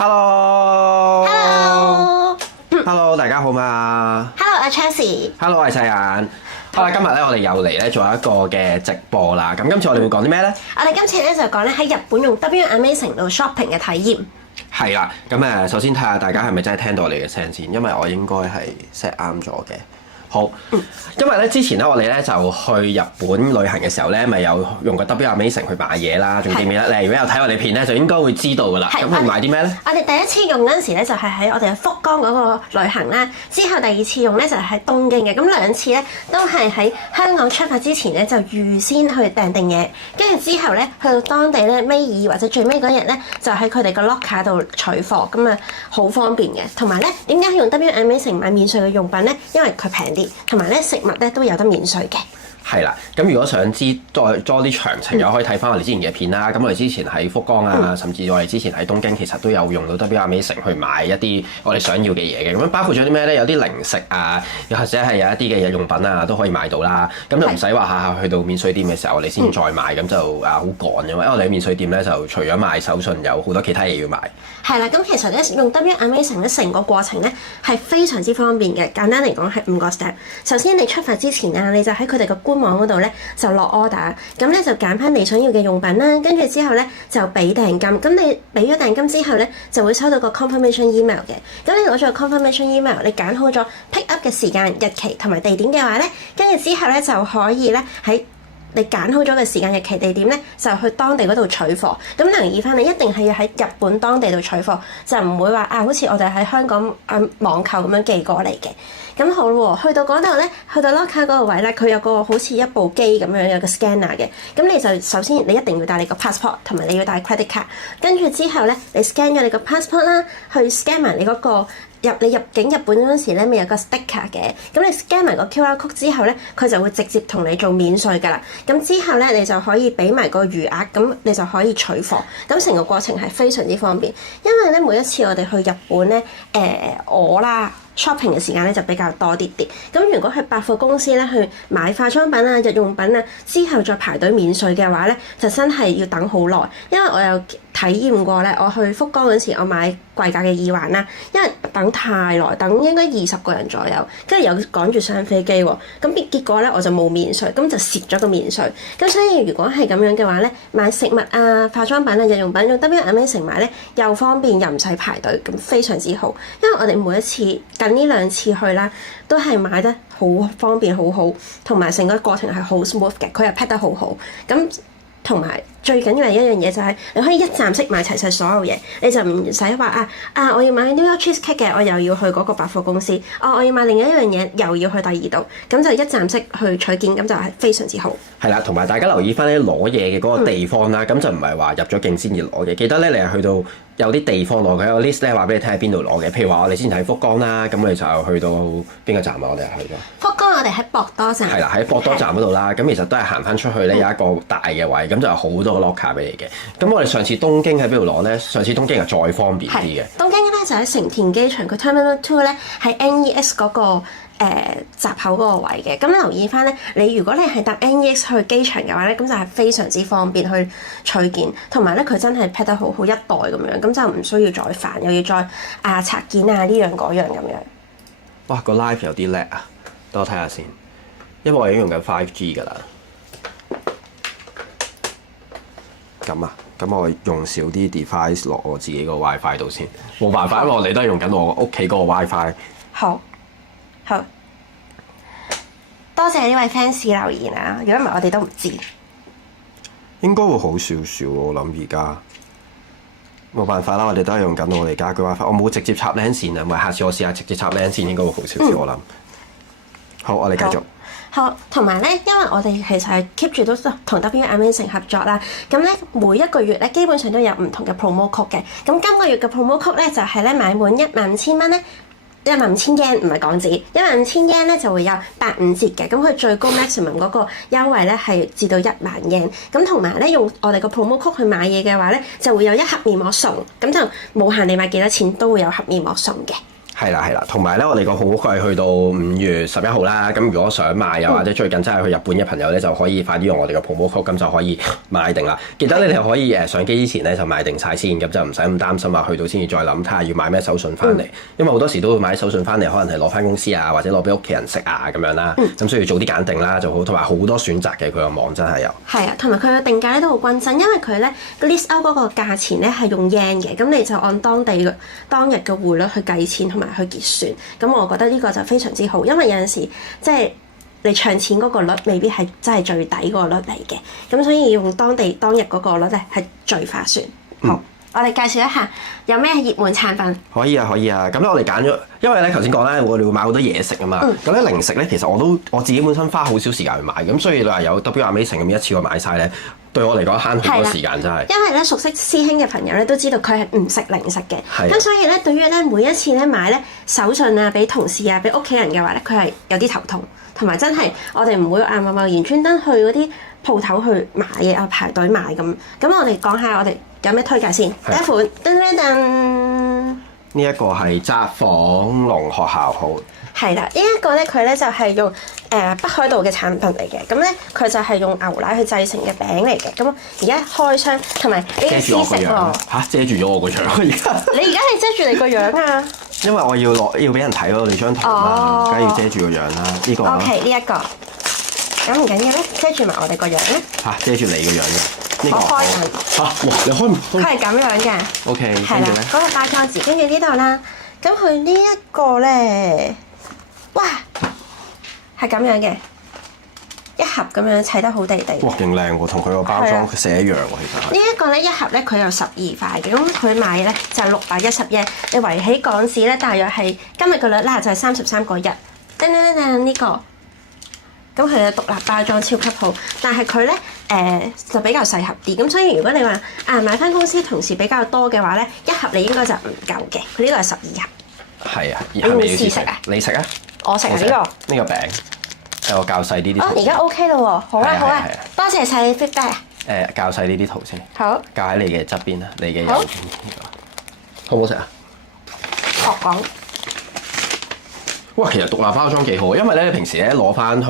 Hello，Hello，大家好嘛 Hello，阿 Chelsea。Hello，我係細眼。好啦，今日咧我哋又嚟咧做一個嘅直播啦。咁今次我哋會講啲咩咧？我哋今次咧就講咧喺日本用 W Amazing 度 shopping 嘅體驗。係啦，咁首先睇下大家係咪真係聽到我哋嘅聲先，因為我應該係 set 啱咗嘅。好，因為咧之前咧我哋咧就去日本旅行嘅時候咧，咪有用個 W Amazing 去買嘢啦，仲記唔記得？你如果有睇我哋片咧，就應該會知道噶啦。咁佢買啲咩咧？我哋第一次用嗰陣時咧，就係喺我哋嘅福岡嗰個旅行啦。之後第二次用咧就係喺東京嘅。咁兩次咧都係喺香港出發之前咧就預先去訂定嘢，跟住之後咧去到當地咧尾二或者最尾嗰日咧就喺佢哋個 locker 度取貨，咁啊好方便嘅。同埋咧點解用 W Amazing 買免稅嘅用品咧？因為佢平。同埋咧食物咧都有得免稅嘅。係啦，咁如果想知多啲詳情，又可以睇翻我哋之前嘅片啦。咁我哋之前喺福岡啊，甚至我哋之前喺東京，其實都有用到 W Amazing 去買一啲我哋想要嘅嘢嘅。咁包括咗啲咩咧？有啲零食啊，又或者係有一啲嘅日用品啊，都可以買到啦。咁就唔使話下下去到免稅店嘅時候，我哋先再買，咁就好趕嘅。因為我哋喺免稅店咧，就除咗買手信，有好多其他嘢要買。係啦，咁其實咧用 W Amazing 咧成個過程咧係非常之方便嘅。簡單嚟講係5個 step。首先你出發之前啊，你就喺佢哋個官網嗰度咧就落 order， 咁咧就揀翻你想要嘅用品啦。跟住之後咧就俾訂金。咁你俾咗訂金之後咧就會收到個 confirmation email 嘅。咁你攞咗個 confirmation email， 你揀好咗 pick up 嘅時間、日期同埋地點嘅話咧，跟住之後咧就可以咧喺你揀好咗嘅時間、日期、地點咧，就去當地嗰度取貨。咁留意翻，你一定係要喺日本當地度取貨，就唔會話好似我哋喺香港網購咁樣寄過嚟嘅。咁好喎，去到嗰度咧，去到 locker 嗰個位咧，佢有個好似一部機咁樣有個 scanner 嘅。咁你就首先你一定要帶你個 passport， 同埋你要帶 credit card。跟住之後咧，你 scan 咗你個 passport 啦，去 scan 埋你嗰個你入境日本嗰陣時咧，咪有個 sticker 嘅。咁你 scan 埋個 QR code 之後咧，佢就會直接同你做免稅㗎啦。咁之後咧，你就可以俾埋個餘額，咁你就可以取貨。咁成個過程係非常之方便，因為咧每一次我哋去日本咧，我啦。shopping 嘅時間咧就比較多啲。咁如果去百貨公司咧去買化妝品啊、日用品啊，之後再排隊免稅嘅話咧，就真係要等好耐。因為我有體驗過咧，我去福岡嗰時，我買貴價嘅耳環啦，因為等太耐，等應該20個人左右，跟住又趕住上飛機喎。咁結果咧我就冇免稅，咁就蝕咗個免稅。咁所以如果係咁樣嘅話咧，買食物啊、化妝品啊、日用品用 W Amazing 買咧，又方便又唔使排隊，咁非常之好。因為我哋每一次近呢2次去啦，都係買得好方便，好，同埋成個過程係好 smooth 嘅，佢又 pack 得好好。咁同埋最緊要係一樣嘢就係你可以一站式買齊晒所有嘢，你就唔使話我要買 New York cheesecake 嘅，我又要去嗰個百貨公司，我要買另一樣嘢又要去第二度，咁就一站式去取件，咁就係非常之好。係啦，同埋大家留意翻咧攞嘢嘅嗰個地方啦，咁就唔係話入咗境先至攞嘅，記得咧你係去到有啲地方攞，佢有個 list 咧話俾你聽喺邊度攞嘅。譬如話我哋之前喺福岡啦，咁我哋就去到邊個站啊？我哋係去咗福岡，我哋喺博多站。係啦，喺博多站嗰度啦，咁其實都係行翻出去咧有一個大嘅位，咁就有好多個 locker 俾你嘅。咁我哋上次東京喺邊度攞咧？上次東京係再方便啲嘅。東京咧就喺成田機場，佢 Terminal 2咧喺 NEX 嗰個閘口嗰個位嘅。咁留意翻咧，你如果你係搭 NEX 去機場嘅話咧，咁就係非常之方便去取件，同埋咧佢真係 pack 得好一袋咁樣，咁就唔需要再煩，又要再拆件啊呢樣嗰樣咁樣。哇，個 live 有啲叻啊！等我睇下先，因為我已經用緊 5G 㗎啦。咁啊，咁我用少啲 device 落我自己個 WiFi 度先，冇辦法，因為我哋都係用緊我屋企嗰個 WiFi。好，多謝呢位 fans 留言啊！如果唔係，我哋都唔知。應該會好少少，我諗而家冇辦法啦，我哋都係用緊我哋家居 WiFi，我冇直接插 LAN 線啊，咪下次我試下直接插 LAN 線應該會好少少，我諗。好，我哋繼續。好，同埋咧，因為我哋其實係 keep 住都同 W Amazing 合作啦，咁咧每一個月咧基本上都有唔同嘅 promo code 嘅。咁今個月嘅 promo code 咧就係咧買滿15,000蚊咧，15,000 yen 唔係港紙，15,000 yen 咧就會有85折嘅。咁佢最高 maximum 嗰個優惠咧係至到1萬 yen。咁同埋咧用我哋個 promo code 去買嘢嘅話咧，就會有1盒面膜送，咁就冇限你買幾多錢都會有盒面膜送嘅。係啦係啦，同埋咧我哋個號係去到5月11號啦。咁如果想買又或者最近真係去日本嘅朋友咧，就可以快啲用我哋嘅 promo code，咁就可以買定啦。記得你哋可以上機之前咧就買定晒先，咁就唔使咁擔心話去到先至再諗睇下要買咩手信翻嚟。因為好多時都會買手信翻嚟，可能係攞翻公司啊，或者攞俾屋企人食啊咁樣啦。咁所以要早啲揀定啦就好，同埋好多選擇嘅佢個網真係有。係啊，同埋佢嘅定價咧都好均真，因為佢咧個 list out 嗰個價錢咧係用 yen 嘅，咁你就按當日嘅匯率去計錢同埋去結算。咁我覺得呢個就非常之好，因為有陣時即係你唱錢嗰個率未必係真係最抵嗰個率嚟嘅，咁所以用當日嗰個率咧係最划算。好，我哋介紹一下有咩熱門產品。可以啊，可以啊。咁咧我哋揀咗，因為咧頭先講咧，我哋會買好多嘢食啊嘛。咁咧零食咧，其實我自己本身花好少時間去買，咁所以你話有 W Amazing 咁一次過買晒咧，對我嚟講慳好多時間真係。因為咧熟悉師兄嘅朋友咧都知道佢係唔食零食嘅，咁所以咧對於咧每一次咧買咧手信啊，俾同事啊，俾屋企人嘅話咧，佢係有啲頭痛，同埋真係我哋唔會貿然專登去嗰啲鋪頭去買嘢啊，排隊買咁。咁我哋講下我哋有咩推介先。第一款噔噔噔，呢一個係札幌龍學校號。係啦，呢一個咧佢咧就係用北海道嘅產品嚟嘅，咁咧佢就係用牛奶去製成嘅餅嚟嘅。咁而家開箱，同埋你要試食喎。嚇！遮住咗我個樣而家。你而家係遮住你個樣啊？因為我要俾人睇咯，你張圖啦，梗係要遮住個樣啦。呢個。OK，呢一個。咁唔緊要咧，遮住埋我哋個樣咧。嚇！遮住你個樣嘅。我開緊。嚇！哇！你開唔開？佢係咁樣嘅。OK，係啦，嗰個包裝紙，跟住呢度啦。咁佢呢一個咧，哇，係咁樣嘅，一盒咁樣砌得好地地。哇，勁靚喎，同佢個包裝寫一樣喎，其實。呢一個咧一盒咧佢有12塊嘅，咁佢賣咧就係610yen，你圍起港紙咧大約係今日嘅率啦，就係33個1。噔噔噔噔呢個。咁佢嘅獨立包裝超級好，但係佢咧就比較細盒啲，咁所以如果你話買翻公司同事比較多嘅話咧，一盒你應該就唔夠嘅，佢呢個係12盒。係啊，你會試食啊？你食啊？我食啊呢個。呢個餅有較細啲啲。哦，而家 OK 啦喎，好啊好啊，多謝晒你 feedback。較細呢啲圖先。好。較喺你嘅側邊啊，你嘅右邊呢個。好唔好食啊？學講。哇，其實獨立包裝幾好，因為咧你平時咧攞翻去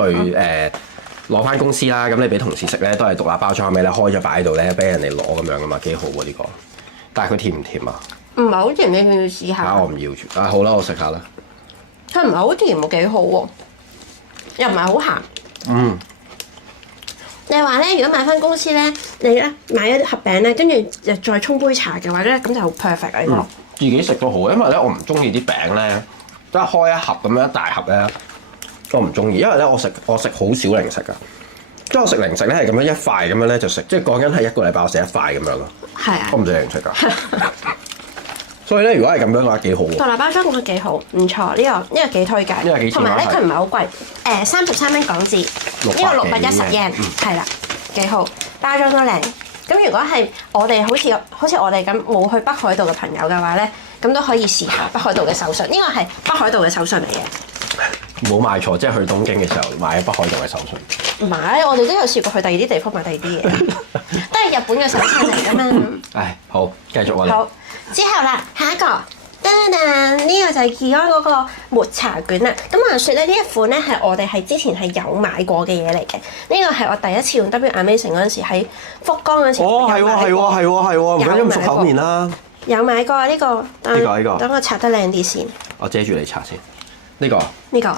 攞翻公司啦，咁你俾同事食咧都係獨立包裝，咪咧開咗擺喺度咧俾人哋攞咁樣噶嘛，幾好喎呢個。但係佢甜唔甜啊？唔係好甜，你要試下。我唔要住。好啦，我食下啦。佢唔係好甜喎，幾好喎，又唔係好鹹。你話咧，如果買翻公司咧，你咧買一盒餅咧，跟住再沖杯茶嘅話咧，咁就好 perfect 啦呢個。自己食都好，因為咧我唔中意啲餅咧。即係開一盒咁樣一大盒咧，我唔中意，因為咧我食好少零食噶，即係我食零食咧係咁樣一塊咁樣咧就食，即係講緊係一個禮拜我食一塊咁樣咯。係啊，我唔食零食噶，所以咧如果係咁樣嘅話幾好喎。獨立包裝我覺得幾好，唔錯，呢個幾推介。呢個幾錢啊？同埋咧佢唔係好貴，33蚊港紙，呢個610yen，係啦，幾好，包裝都靚。咁如果係我哋好似我哋咁冇去北海道嘅朋友嘅話咧，咁都可以試下北海道嘅手信。呢個係北海道嘅手信嚟嘅。冇買錯，即係去東京嘅時候買北海道嘅手信。唔係，我哋都有試過去第二啲地方買第二啲嘢，都係日本嘅手信嚟㗎嘛。唉，好，繼續我哋。好，之後啦，下一個。呢個就係 Gion 嗰個抹茶卷啦。咁話説咧，呢一款咧係我哋係之前係有買過嘅嘢嚟嘅。呢個係我第一次用 W Amazing 嗰陣時喺福岡嗰陣時。哦，係喎，唔緊要咁熟口面啦。有買過呢個。呢個。等我擦得靚啲先。我遮住你擦先。呢個。呢個。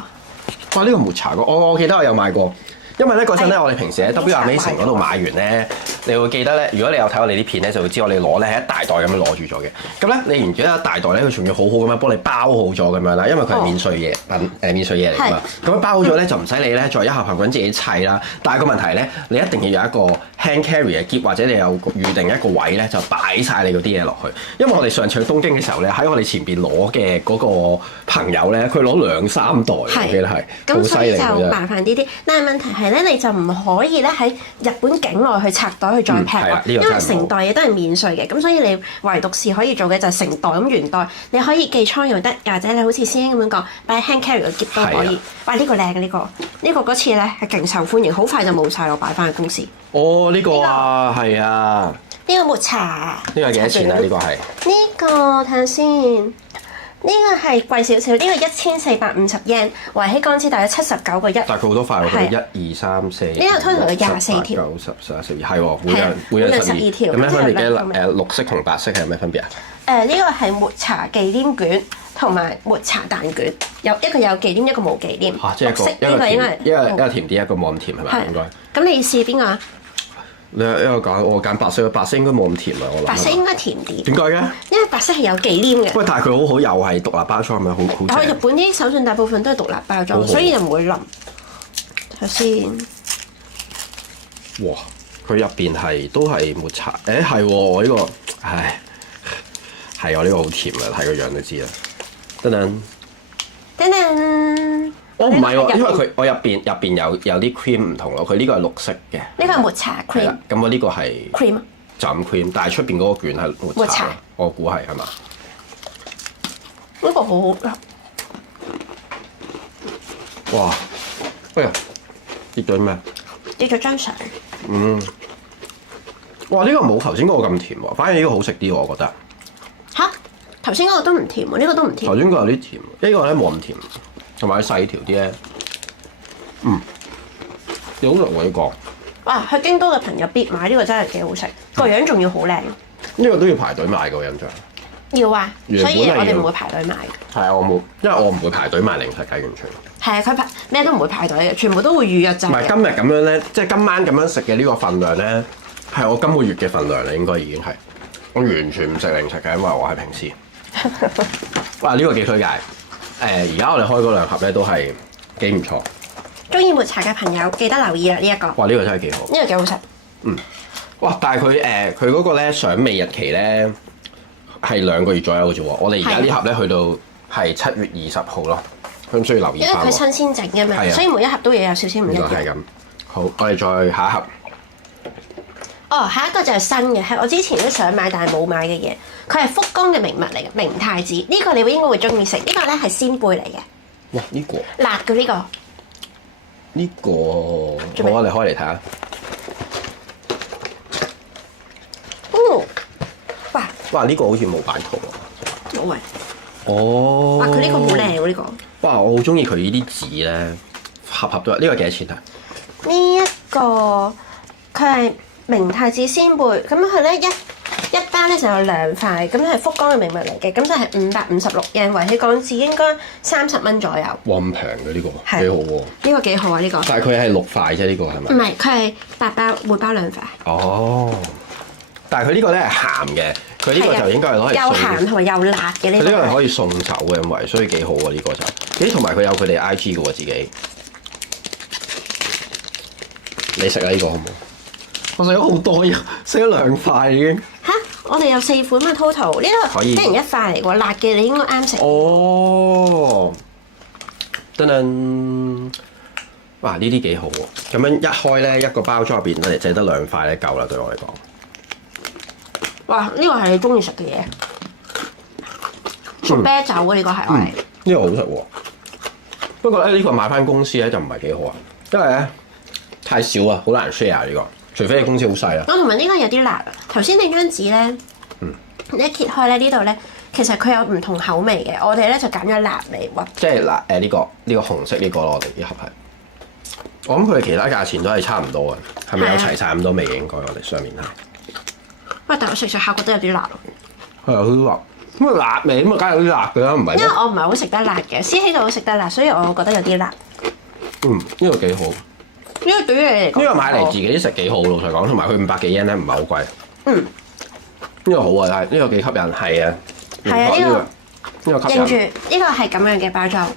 哇！呢個抹茶我記得我有買過。因為咧嗰陣咧，我哋平時喺 W Amazing 嗰度買完咧，你會記得咧。如果你有睇我哋啲片咧，就會知我哋攞咧係一大袋咁樣攞住咗嘅。咁咧，你唔記得一大袋咧，佢仲要好好咁樣幫你包好咗咁樣啦。因為佢係免稅嘢免稅嘢嚟㗎嘛。咁樣包好咗咧，就唔使你咧再一盒盒咁自己砌啦。但係個問題咧，你一定要有一個 hand carry 嘅喼，或者你有預定一個位咧，就擺晒你嗰啲嘢落去。因為我哋上次去東京嘅時候咧，喺我哋前邊攞嘅嗰個朋友咧，佢攞2、3袋，我記得係。咁所以就麻煩啲。但係問題係咧，你就唔可以咧喺日本境內去拆袋去再劈喎，因為成袋嘢都係免稅嘅。咁所以你唯獨是可以做嘅就係成袋咁原袋，你可以寄倉又得，或者你好似師兄咁樣講，擺 hand carry 嘅喼都可以。哇！呢個靚嘅呢個嗰次咧係勁受歡迎，好快就冇晒，我擺翻去公司。哦，呢個啊，係啊。呢個抹茶。呢個幾多錢啊？呢個係。呢個睇下先。呢個係貴少少，呢個1450 yen，維希港紙大約79個一。但係佢好多塊喎，1、2、3、4。呢個 total 有24條。9、10、11、12，係喎，每人12條。有咩分別嘅？綠色同白色係有咩分別啊？呢個係抹茶忌廉卷同埋抹茶蛋卷，一個有忌廉，一個冇忌廉。即係一個甜，一個甜啲，一個冇咁甜係咪？應該。咁你試邊個啊？你一個揀，我揀白色，白色應該冇咁甜啊！我諗。白色應該甜啲。點解嘅？因為白色係有忌廉嘅。喂，但係佢好，又係獨立包裝，係咪好正？但係日本啲手信大部分都係獨立包裝，所以就唔會腍。睇先。哇！佢入邊都係抹茶，係我呢個，係我呢個好甜啊！睇個樣都知啦。噔。我唔係喎，因為我入邊有啲 cream 唔同咯，佢呢個係綠色嘅。呢個係抹茶 cream。咁我呢個係 cream，就咁 cream，但係出邊嗰個卷係抹茶。我估係嘛？呢個好好㗎。哇！哎呀，跌咗咩？跌咗張相。哇！呢個冇頭先嗰個咁甜喎，反而呢個好食啲喎，我覺得。嚇！頭先嗰個都唔甜喎，呢個都唔甜。頭先嗰個有啲甜，呢個咧冇咁甜。同埋細條啲咧，幾好食喎呢個。哇！去京都嘅朋友必買呢個真係幾好食，個樣仲要好靚。呢個都要排隊買嘅，印象。要啊，所以我哋唔會排隊買。係啊，我冇，因為我唔會排隊買零食嘅，完全。係啊，佢咩都唔會排隊嘅，全部都會預約制。唔係今日咁樣咧，即係今晚咁樣食嘅呢個份量咧，係我今個月嘅份量啦，應該已經係。我完全唔食零食嘅，因為我係平時。哇！呢個幾推介。而家我哋開嗰兩盒咧都係幾唔錯。中意抹茶嘅朋友記得留意啦呢一個。哇！呢個真係幾好。呢個幾好食。哇！但係佢嗰個咧賞味日期咧係2個月左右嘅啫喎。我哋而家呢盒咧去到係7月20號咯，咁需要留意翻。因為佢新鮮整嘅嘛，所以每一盒都會有少少唔一樣。係咁。好，我哋再下一盒。下一個就係新嘅，係我之前都想買但係冇買嘅嘢。佢係福岡嘅名物嚟嘅，明太子。呢個你應該會中意食。呢個咧係鮮貝嚟嘅。哇！呢個辣嘅呢個。呢個好啊，你開嚟睇下。哇！呢個好似冇擺圖喎。冇啊。哇！佢呢個好靚喎呢個。哇！我好中意佢呢啲紙咧，盒都有。呢個幾多錢啊？呢一個佢係明太子鮮貝，咁佢咧一包咧就有2塊，咁係福岡嘅名物嚟嘅，咁就係556 yen，維起港紙應該30蚊左右。哇！咁平嘅呢個，幾好喎。呢個幾好啊呢個。但係佢係6塊啫，呢個係咪？唔係，佢係8包，每包2塊。哦。但係佢呢個咧係鹹嘅，佢呢個就應該係攞嚟又鹹同埋又辣嘅呢個。佢呢個係可以送酒嘅，因為所以幾好啊呢個就。同埋佢有佢哋 IG 嘅喎自己。你食啊呢個好唔好？我食咗好多，食咗2塊已經。嚇！我哋有4款嘛 total，呢個一人1塊嚟喎，辣嘅你應該啱食。哦。噔噔。哇！呢啲幾好喎，咁樣一開咧一個包裝入邊，我哋淨係得2塊咧夠啦，對我嚟講。哇！呢個係你中意食嘅嘢，送啤酒啊！呢個係我哋。呢個好食喎，不過咧呢個買翻公司咧就唔係幾好啊，因為咧太少啊，好難 share 呢個，除非你公司好細啊。同埋呢個有啲辣啊！頭先你張紙咧，你一揭開咧呢度咧，其實佢有唔同口味嘅，我哋咧就揀咗辣味喎。即係辣呢個紅色呢個咯，我哋呢盒係。我諗佢哋其他價錢都係差唔多嘅，係咪有齊晒咁多味嘅？應該我哋上面係。喂，但我食下覺得有啲辣喎。係啊，好辣。咁啊辣味咁啊，梗係有啲辣㗎啦，唔係。因為我唔係好食得辣嘅，師兄就好食得辣，所以我覺得有啲辣。呢個幾好。呢個對於你嚟講，呢個買嚟自己食幾好，老實講，同埋佢500幾 yen 咧，唔係好貴。呢個好啊，但係呢個幾吸引，係啊。係啊，呢個吸引。認住呢個係咁樣嘅包裝。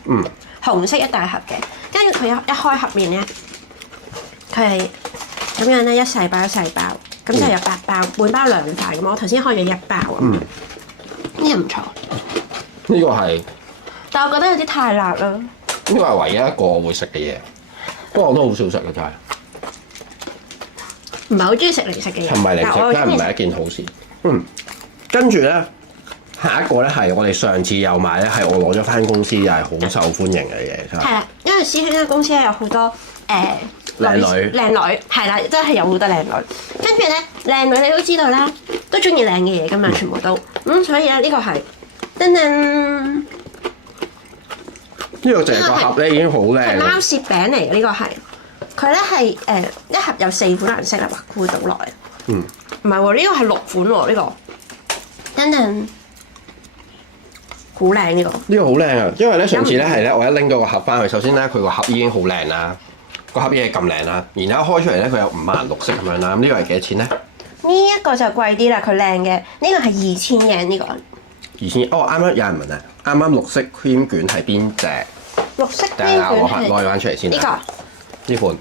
紅色一大盒嘅，跟住佢一開盒面咧，佢係咁樣咧，一細包一細包。咁就有8包，每包2塊咁。我頭先開咗1包啊。呢個唔錯。呢個係，但我覺得有啲太辣啦。呢個係唯一一個我會食嘅嘢，不過我都好少食嘅，真係。唔係好中意食零食嘅嘢。唔係零食，真係唔係一件好事。跟住咧，下一個咧係我哋上次有買咧，係我攞咗翻公司又係好受歡迎嘅嘢。係啦，因為師兄間公司咧有好多靚女係啦，真係有好多靚女。跟住咧，靚女你都知道啦，都中意靚嘅嘢噶嘛，全部都。所以咧呢個係噔噔。呢個就係個盒咧已經好靚係貓啦。舌餅嚟嘅呢個係，佢咧係一盒有4款顏色啦，畫估到落嚟。嗯。唔係喎，呢個係6款喎，呢個。等等，好靚呢個。呢個好靚啊！因為咧上次咧係咧，我一拎咗個盒翻去，首先咧佢個盒已經好靚啦，個盒已經係咁靚啦，然後一開出嚟咧佢有5顏六色咁樣啦。咁呢個係幾多錢咧？呢一個就貴啲啦，佢靚嘅，呢個係2000嘅呢個。2000哦，啱啱有人問啊，啱啱綠色 cream 卷係邊隻？綠色等邊下攞翻卷攞翻出嚟先。呢個。呢款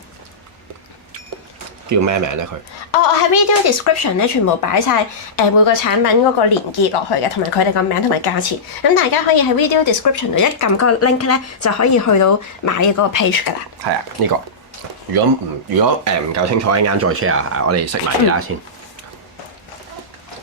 叫咩名咧？佢我喺 video description 咧，全部擺晒每個產品嗰個連結落去嘅，同埋佢哋個名同埋價錢。咁大家可以喺 video description 度一撳嗰個 link 咧，就可以去到買嘅嗰個 page 㗎啦。係啊，呢個如果唔夠清楚，一陣間再 share 下，我哋食埋其他先。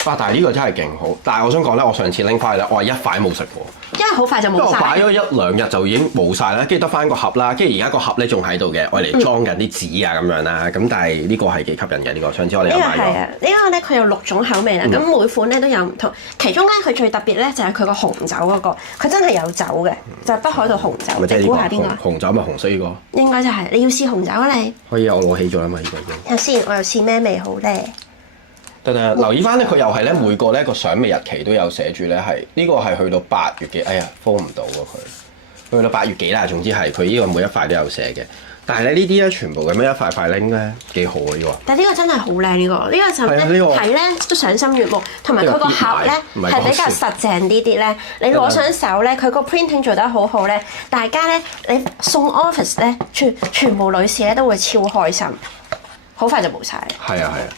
哇！但係呢個真係勁好，但係我想講咧，我上次拎翻去咧，我係一塊冇食過。因為好快就因為我冇晒。擺咗1-2日就已經冇晒啦，跟住得翻個盒啦，跟住而家個盒咧仲喺度嘅，我嚟裝緊啲紙啊咁樣啦。咁但係呢個係幾吸引嘅呢個，上次我哋呢個有買過。係啊，呢個咧佢有6種口味啦，咁每款咧都有唔同。其中咧佢最特別咧就係佢個紅酒嗰個，佢真係有酒嘅，就係北海道紅酒。你咪即係呢個估下邊個？紅酒咪紅色呢個？應該就係你要試紅酒啊你。可以啊，我攞起咗啦嘛，呢個已經。睇下先，我又試咩味好咧？得，留意翻咧，佢又係咧每個咧個賞味日期都有寫住咧係呢個係去到8月幾，哎呀 follow 唔到喎佢，去到8月幾啦，總之係佢呢個每一塊都有寫嘅。但係咧呢啲咧全部咁樣一塊塊拎咧幾好啊呢個。但係呢個真係好靚呢個，呢個就咧睇咧都賞心悅目，同埋佢個盒咧係比較實淨啲啲咧。你攞上手咧，佢個 printing 做得好好咧，大家咧你送 office 咧，全部女士咧都會超開心，好快就冇晒。係啊係啊。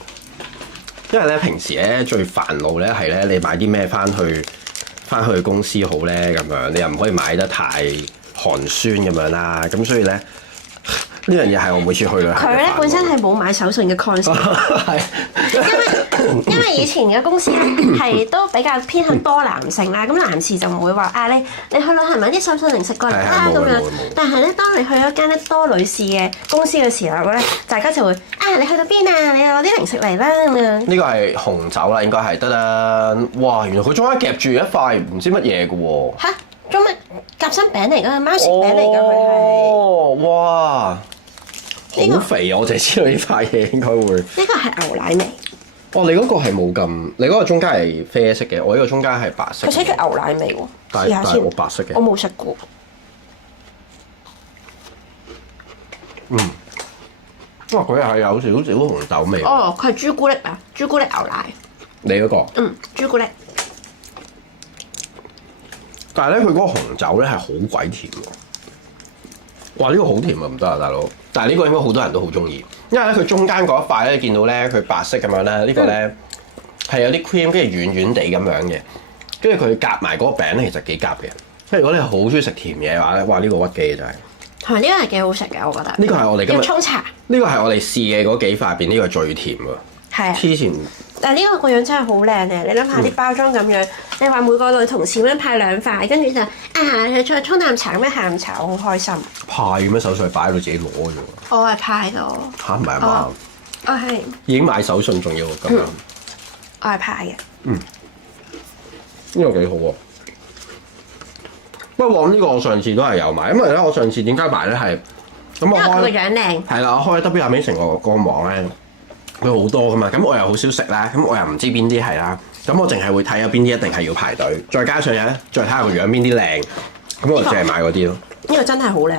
因為咧平時咧最煩惱咧係咧你買啲咩翻去公司好咧咁樣，你又唔可以買得太寒酸咁樣啦，咁所以咧呢樣嘢係我每次去旅行佢咧本身係冇買手信嘅 concept，係因為以前嘅公司咧係都比較偏向多男性啦，咁男士就唔會話啊你去旅行買啲手信零食過嚟啦咁樣，但係咧當你去一間咧多女士嘅公司嘅時候咧，大家就會啊你去到邊啊，你攞啲零食嚟啦咁樣。呢個係紅酒啦，應該係得啦。哇！原來佢中間夾住一塊唔知乜嘢嘅喎。嚇！做乜夾心餅嚟㗎？貓舌餅嚟㗎佢係。哦，哇！呢個好肥啊！我淨係知道呢塊嘢應該會。呢個係牛奶味。哦，你嗰個係冇咁，你嗰個中間係啡色嘅，我呢個中間係白色。佢寫住牛奶味喎。但試下先。係我白色嘅。我冇食過。哇！佢係有少少紅豆味。哦，佢係朱古力啊，朱古力牛奶。你嗰個？朱古力。但係咧，佢嗰個紅酒咧係好鬼甜喎！哇，呢個好甜啊，唔得啊，大佬！但係呢個應該好多人都好中意，因為咧佢中間嗰一塊咧，你見到咧佢白色咁樣咧，呢個咧係有啲 cream，跟住軟軟地咁樣嘅，跟住佢夾埋嗰個餅咧，其實幾夾嘅。即係如果你係好中意食甜嘢嘅話咧，哇！呢個屈機就係。同埋呢個係幾好食嘅，我覺得。呢個係我哋今日要沖茶。呢個係我哋試嘅嗰幾塊入邊，呢個最甜喎。係啊。黐線！但係呢個樣真係好靚嘅，你諗下啲包裝咁樣，你話每個女同事咁樣派2塊，跟住就再沖啖茶咁樣下午茶，好開心。派咁樣手信擺喺度自己攞啫喎。我係派到。嚇唔係啊嘛？我係。已經買手信仲要咁樣。我係派嘅。呢個幾好喎。不過呢個我上次都係有買，因為咧我上次點解買咧係咁我因為佢個開樣靚。係啦，我開 W 美成個網咧，佢好多噶嘛，咁我又好少食啦，咁我又唔知邊啲係啦，咁我淨係會睇有邊啲一定係要排隊，再加上咧再睇下個樣邊啲靚，咁我就淨係買嗰啲咯。呢個真係好靚。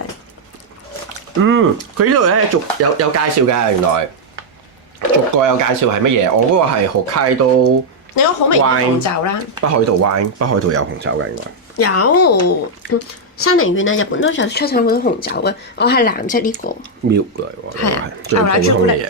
佢呢度咧有介紹㗎，原來逐個有介紹係乜嘢。我嗰個係Hokkaido你個好明顯紅酒啦。北海道 wine，北海道有紅酒㗎原來。有。山梨縣啊，日本都有出產好多紅酒嘅。我係藍色呢個。milk 嚟喎，係啊最普通嘅牛奶朱古嘢。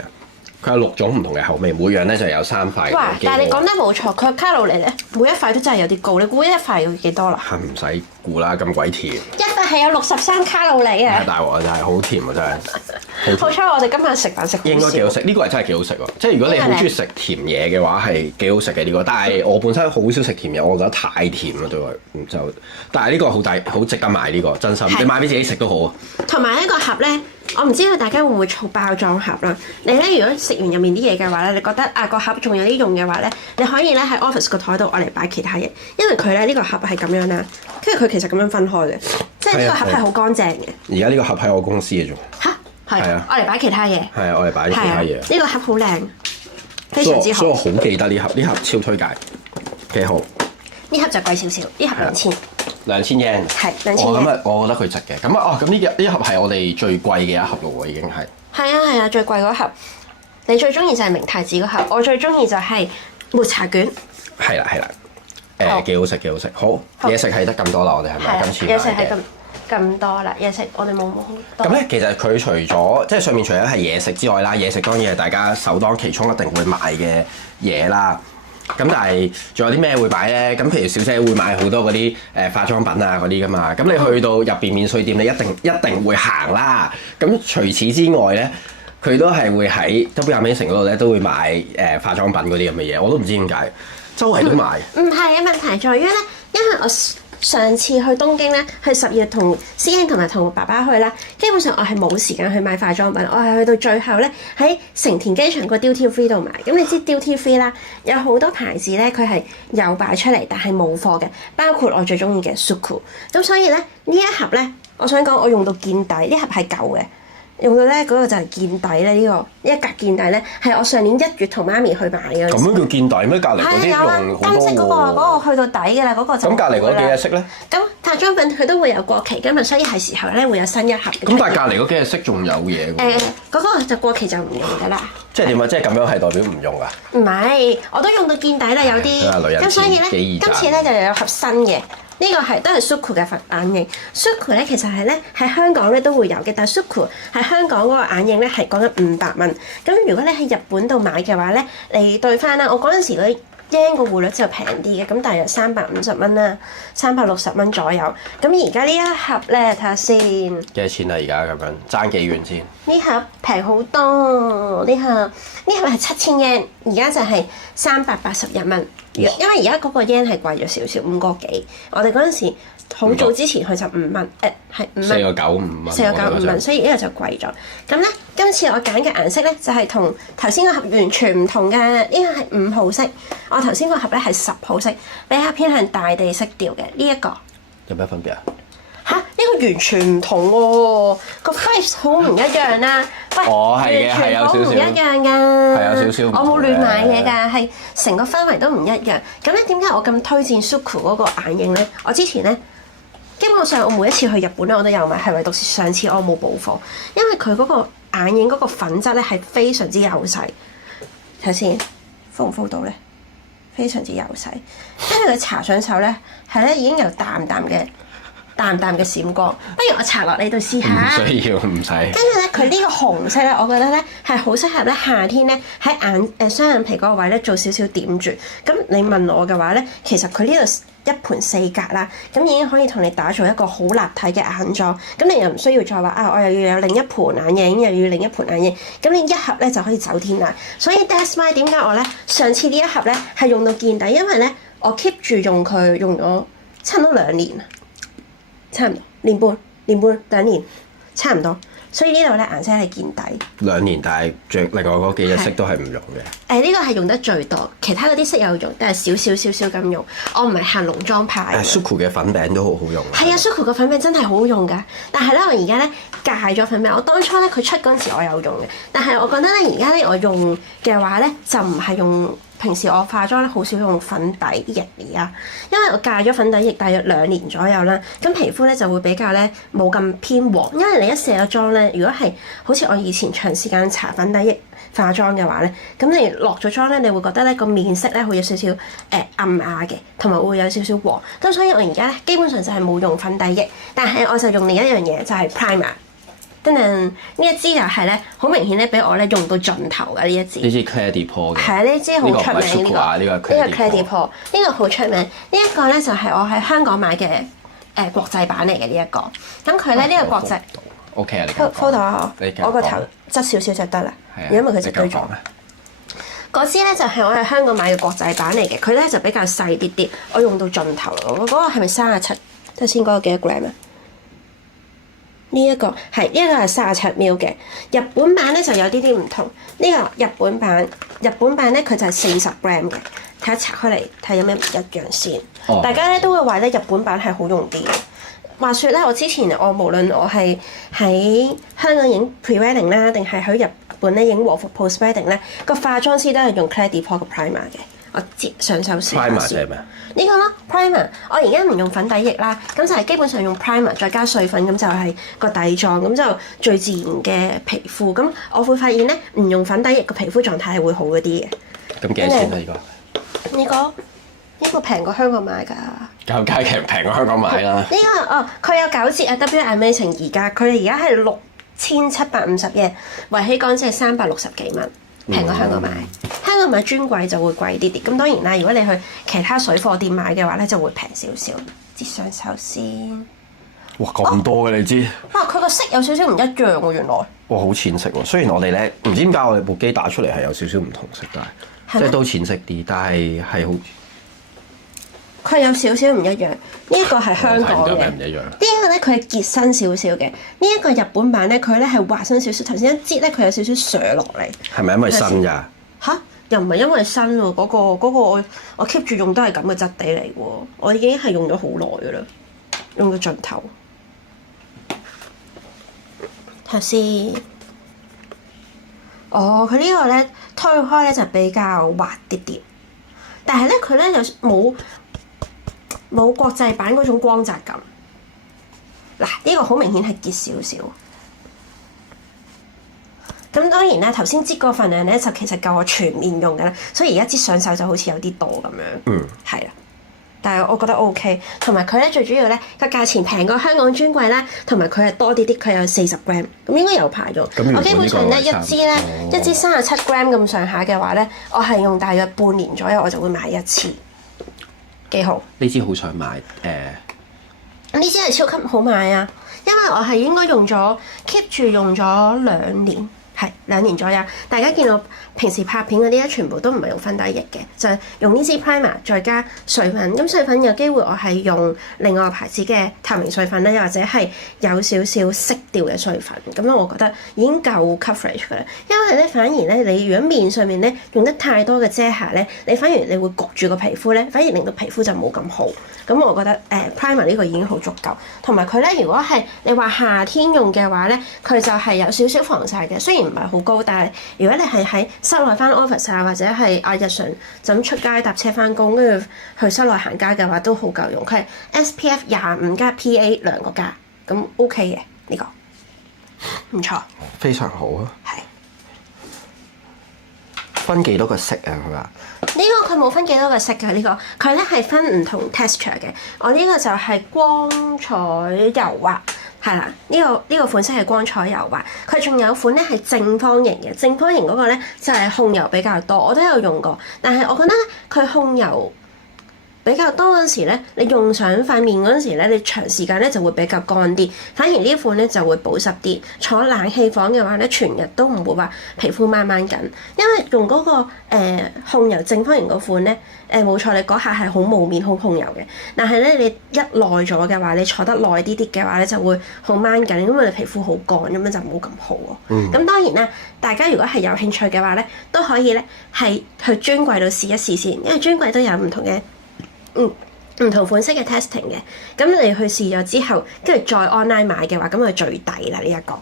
佢有6種唔同嘅口味，每樣咧就有3塊。哇！但係你講得冇錯，佢嘅卡路里咧，每一塊都真係有啲高。你估一塊要幾多啦？係唔使估啦，咁鬼甜。一塊係有63卡路里啊！大鑊啊，真係好甜啊，真係。好彩我哋今日食飯食好少。應該幾好食，呢個係真係幾好食喎！即係如果你好中意食甜嘢嘅話，係幾好食嘅呢個。但係我本身好少食甜嘢，我覺得太甜啦對我，就。但係呢個好值得買呢個，真心。你買俾自己食都好啊。同埋呢個盒咧，我唔知道大家會唔會儲包裝盒啦。你咧如果食完入面啲嘢嘅話咧，你覺得個盒仲有啲用嘅話咧，你可以咧喺 office 個台度攞嚟擺其他嘢，因為佢咧呢個盒係咁樣啦，跟住佢其實咁樣分開嘅，即係係呢個盒係好乾淨嘅。而家呢個盒喺我公司嘅啫。嚇，係啊，我嚟擺其他嘢。係啊，我嚟擺其他嘢。呢個盒好靚，非常之好。所以我好記得呢盒，呢盒超推介，幾好。呢盒就貴少少，呢盒2000。2000 yen。係2000 yen。咁啊，我覺得佢值嘅。咁啊，咁呢盒係我哋最貴嘅一盒咯喎，已經係。係啊，最貴嗰盒。你最中意就係明太子嗰盒，我最中意就係抹茶卷。係啦，幾好食。好，嘢食係得咁多啦，我哋係咪今次買嘅？嘢食係咁多啦，嘢食我哋冇好多。咁咧，其實佢除咗即係上面除咗係嘢食之外啦，嘢食當然係大家首當其衝一定會買嘅嘢啦。咁但係仲有啲咩會買咧？咁譬如小姐會買好多嗰啲化妝品啊嗰啲噶嘛。咁你去到入邊免稅店，你一定會行啦。咁除此之外咧，佢都係會喺 W Amazing 嗰度咧都會買化妝品嗰啲咁嘅嘢。我都唔知點解，周圍都買。唔係嘅問題在於咧，因為我上次去東京咧，去10月同師兄同埋同爸爸去啦，基本上我係冇時間去買化妝品，我係去到最後咧喺成田機場個 Duty Free 度買。咁你知 Duty Free 啦，有好多牌子咧，佢係有擺出嚟，但係冇貨嘅，包括我最中意嘅 Suku。咁所以咧呢一盒咧，我想講我用到見底，呢盒係舊嘅。用到咧嗰個就係見底咧，呢個一格見底咧係我上年1月同媽咪去買嘅。咁樣叫見底咩？隔離嗰啲用好多金色嗰個去到底嘅啦，嗰個就咁隔離嗰幾隻色咧？咁化妝品佢都會有過期㗎嘛，所以係時候咧會有新一盒嘅。咁但係隔離嗰幾隻色仲有嘢㗎？嗰個就過期就唔用㗎啦。即係點啊？即係咁樣係代表唔用啊？唔係，我都用到見底啦，有啲。咁所以咧，今次咧就有盒新嘅。呢個係都係 Suku 嘅眼影 ，Suku 咧其實係咧喺香港咧都會有嘅，但係 Suku 喺香港嗰個眼影咧係講緊500蚊。咁如果你喺日本度買嘅話咧，你對翻啦，我嗰陣時嗰 yen 個匯率就平啲嘅，咁大約350蚊啦，360蚊左右。咁而家呢一盒咧，睇下先。幾多錢啊？而家咁樣爭幾遠先？呢盒平好多，呢盒係7000 yen，而家就係381蚊。因為而家嗰個 yen 係貴咗少少，5個幾。我哋嗰陣時好早之前去就5蚊，係5蚊。4個9 5蚊。4個9 5蚊，所以呢個就貴咗。咁咧，今次我揀嘅顏色咧就係同頭先個盒完全唔同嘅。呢個係5號色，我頭先個盒咧係10號色，比較偏向大地色調嘅呢一個。有咩分別啊？嚇！呢個完全唔同喎，個 face 好唔一樣啦。喂，係嘅，係有少少唔一樣㗎。係有少少。我冇亂買嘢㗎，係成個氛圍都唔一樣。咁咧，點解我咁推薦 Suku 嗰個眼影咧？我之前咧，基本上我每一次去日本咧，我都有買，係唯獨上次我冇補貨，因為佢嗰個眼影嗰個粉質咧係非常之幼細。睇下先，fold 唔 fold 到咧？非常之幼細，跟住佢搽上手咧，係咧已經有淡淡嘅閃光，不如我搽落你度試下。唔需要，唔使。跟住咧，佢呢個紅色咧，我覺得咧係好適合咧夏天咧喺雙眼皮嗰個位咧做少少點綴。咁你問我嘅話咧，其實佢呢度1盤4格啦，咁已經可以同你打造一個好立體嘅眼妝。咁你又唔需要再話啊，我又要有另一盤眼影，又要另一盤眼影。咁你一盒咧就可以走天啦。所以 that's why 點解我咧上次呢一盒咧係用到見底，因為咧我 keep 住用佢用咗差唔多2年。差唔多年半2年，差唔多。所以呢度咧顏色係見底。2年，但係另外嗰幾隻色都係唔用嘅。呢個係用得最多，其他嗰啲色有用，但係少咁用。我唔係行濃妝派。Suku 嘅粉餅都好好用。係啊，Suku 嘅粉餅真係好好用㗎。但係咧，我而家咧戒咗粉餅。我當初咧佢出嗰陣時我有用嘅，但係我覺得咧而家咧我用嘅話咧就唔係用。平時我化妝咧好少用粉底液嚟啊，因為我戒咗粉底液大約2年左右啦，咁皮膚咧就會比較咧冇咁偏黃，因為你一卸咗妝咧，如果係好似我以前長時間搽粉底液化妝嘅話咧，咁你落咗妝咧，你會覺得咧個面色咧會有少少暗啞嘅，同埋會有少少黃，咁所以我而家咧基本上就係冇用粉底液，但係我就用另一樣嘢就係 primer。等等，呢一支就係咧，好明顯咧，俾我咧用到盡頭嘅呢一支。呢支 Clé de Peau 嘅。係啊，呢支好出名呢個 Clé de Peau，呢個好出名。呢一個咧就係我喺香港買嘅國際版嚟嘅呢一個。咁佢咧呢個國際 OK 啊，你 photo 我個頭側少少就得啦，因為佢直對咗。嗰支咧就係我喺香港買嘅國際版嚟嘅，佢咧就比較細啲啲，我用到盡頭。我嗰個係咪37？睇下先，嗰個幾多 gram 啊？呢一個係37 ml 嘅，日本版咧就有啲唔同。呢個日本版咧佢就係40 gram 嘅。睇下拆開嚟睇有咩唔一樣先。大家咧都會話咧日本版係好用啲嘅。話說咧，我之前無論我係喺香港影 pre-wedding 啦，定係喺日本咧影和服 post-wedding 咧，個化妝師都係用 Claire de Port 嘅 primer 嘅。我接上手試。primer 即係咩？呢個咯 primer，我而家唔用粉底液啦，咁就係基本上用 primer 再加水粉，咁就係個底妝，咁就最自然嘅皮膚。咁我會發現咧，唔用粉底液個皮膚狀態係會好嗰啲嘅。咁幾多錢啊？呢個平過香港買㗎。梗係平過香港買啦。佢有9折啊 ！W Amazing 而家佢哋而家係6750嘅，維希港只係360幾蚊，平過香港買。香港買專櫃就會貴啲啲。咁當然啦，如果你去其他水貨店買嘅話咧，就會平少少。接上手先。哇！咁多嘅你知？哇！佢個色有少少唔一樣喎，原來。哇！好淺色喎。雖然我哋咧唔知點解我哋部機打出嚟係有少少唔同色，但係即係都淺色啲，但係係好。佢有少少唔一樣，呢一個係香港嘅，呢一個咧佢係結身少少嘅，呢一個日本版咧佢咧係滑身少少，頭先一擠咧佢有少少削落嚟。係咪因為新㗎？嚇，又唔係因為新喎，嗰個我 keep 住用都係咁嘅質地嚟喎，我已經係用咗好耐㗎啦，用到盡頭。睇下先，佢呢個咧推開咧就比較滑啲啲，但係咧佢咧又冇國際版嗰種光澤感。嗱，呢個好明顯係結少少。咁當然啦，頭先擠嗰份量咧就其實夠我全面用㗎啦，所以而家擠上手就好似有啲多咁樣。係啦。但係我覺得 OK， 同埋佢咧最主要咧個價錢平過香港專櫃啦，同埋佢係多啲啲，佢有40 gram， 咁應該有排用。我基本上咧一支37 gram 咁上下嘅話咧，我係用大約半年左右我就會買一次。幾好？呢支好想買呢支係超級好買啊！因為我係應該用咗 keep 住用咗2年，係2年左右。大家見我平時拍片嗰啲咧，全部都唔係用粉底液嘅，就係用呢支 primer 再加水粉。咁水粉有機會我係用另外個牌子嘅透明水粉啦，又或者係有少少色調嘅水粉。咁我覺得已經夠 coverage 㗎啦。因為咧，反而咧，你如果面上面咧用得太多嘅遮瑕咧，你反而你會焗住個皮膚咧，反而令到皮膚就冇咁好。咁我覺得primer 呢個已經好足夠。同埋佢咧，如果係你話夏天用嘅話咧，佢就係有少少防曬嘅，雖然唔係好高，但係如果你係喺室內翻 office 啊，或者係日常就咁出街搭車翻工，跟住去室內行街嘅話，都好夠用。佢係 SPF 25加 PA 2個加，咁 OK 嘅呢個，唔錯，非常好啊。係分幾多個色啊？佢話呢個佢冇分幾多個色㗎，呢個佢咧係分唔同 texture 嘅。我呢個就係光彩柔滑。係啦，呢個款式係光彩柔滑，佢仲有款咧係正方形嘅，正方形嗰個咧就係控油比較多，我都有用過，但係我覺得佢控油比較多嗰陣時咧，你用上塊面嗰陣時咧，你長時間咧就會比較乾啲，反而呢款咧就會保濕啲。坐冷氣房嘅話咧，全日都唔會話皮膚掹掹緊，因為用嗰個控油正方形嗰款咧，冇錯，你嗰下係好冇面好控油嘅，但係咧你一耐咗嘅話，你坐得耐啲啲嘅話咧就會好掹緊，因為你皮膚好乾，咁樣就冇咁好喎。咁當然啦，大家如果係有興趣嘅話咧，都可以咧係去專櫃度試一試先，因為專櫃都有唔同嘅。唔同款式嘅 testing 嘅，咁你去試咗之後，跟住再 online 買嘅話，咁就最抵啦呢一個。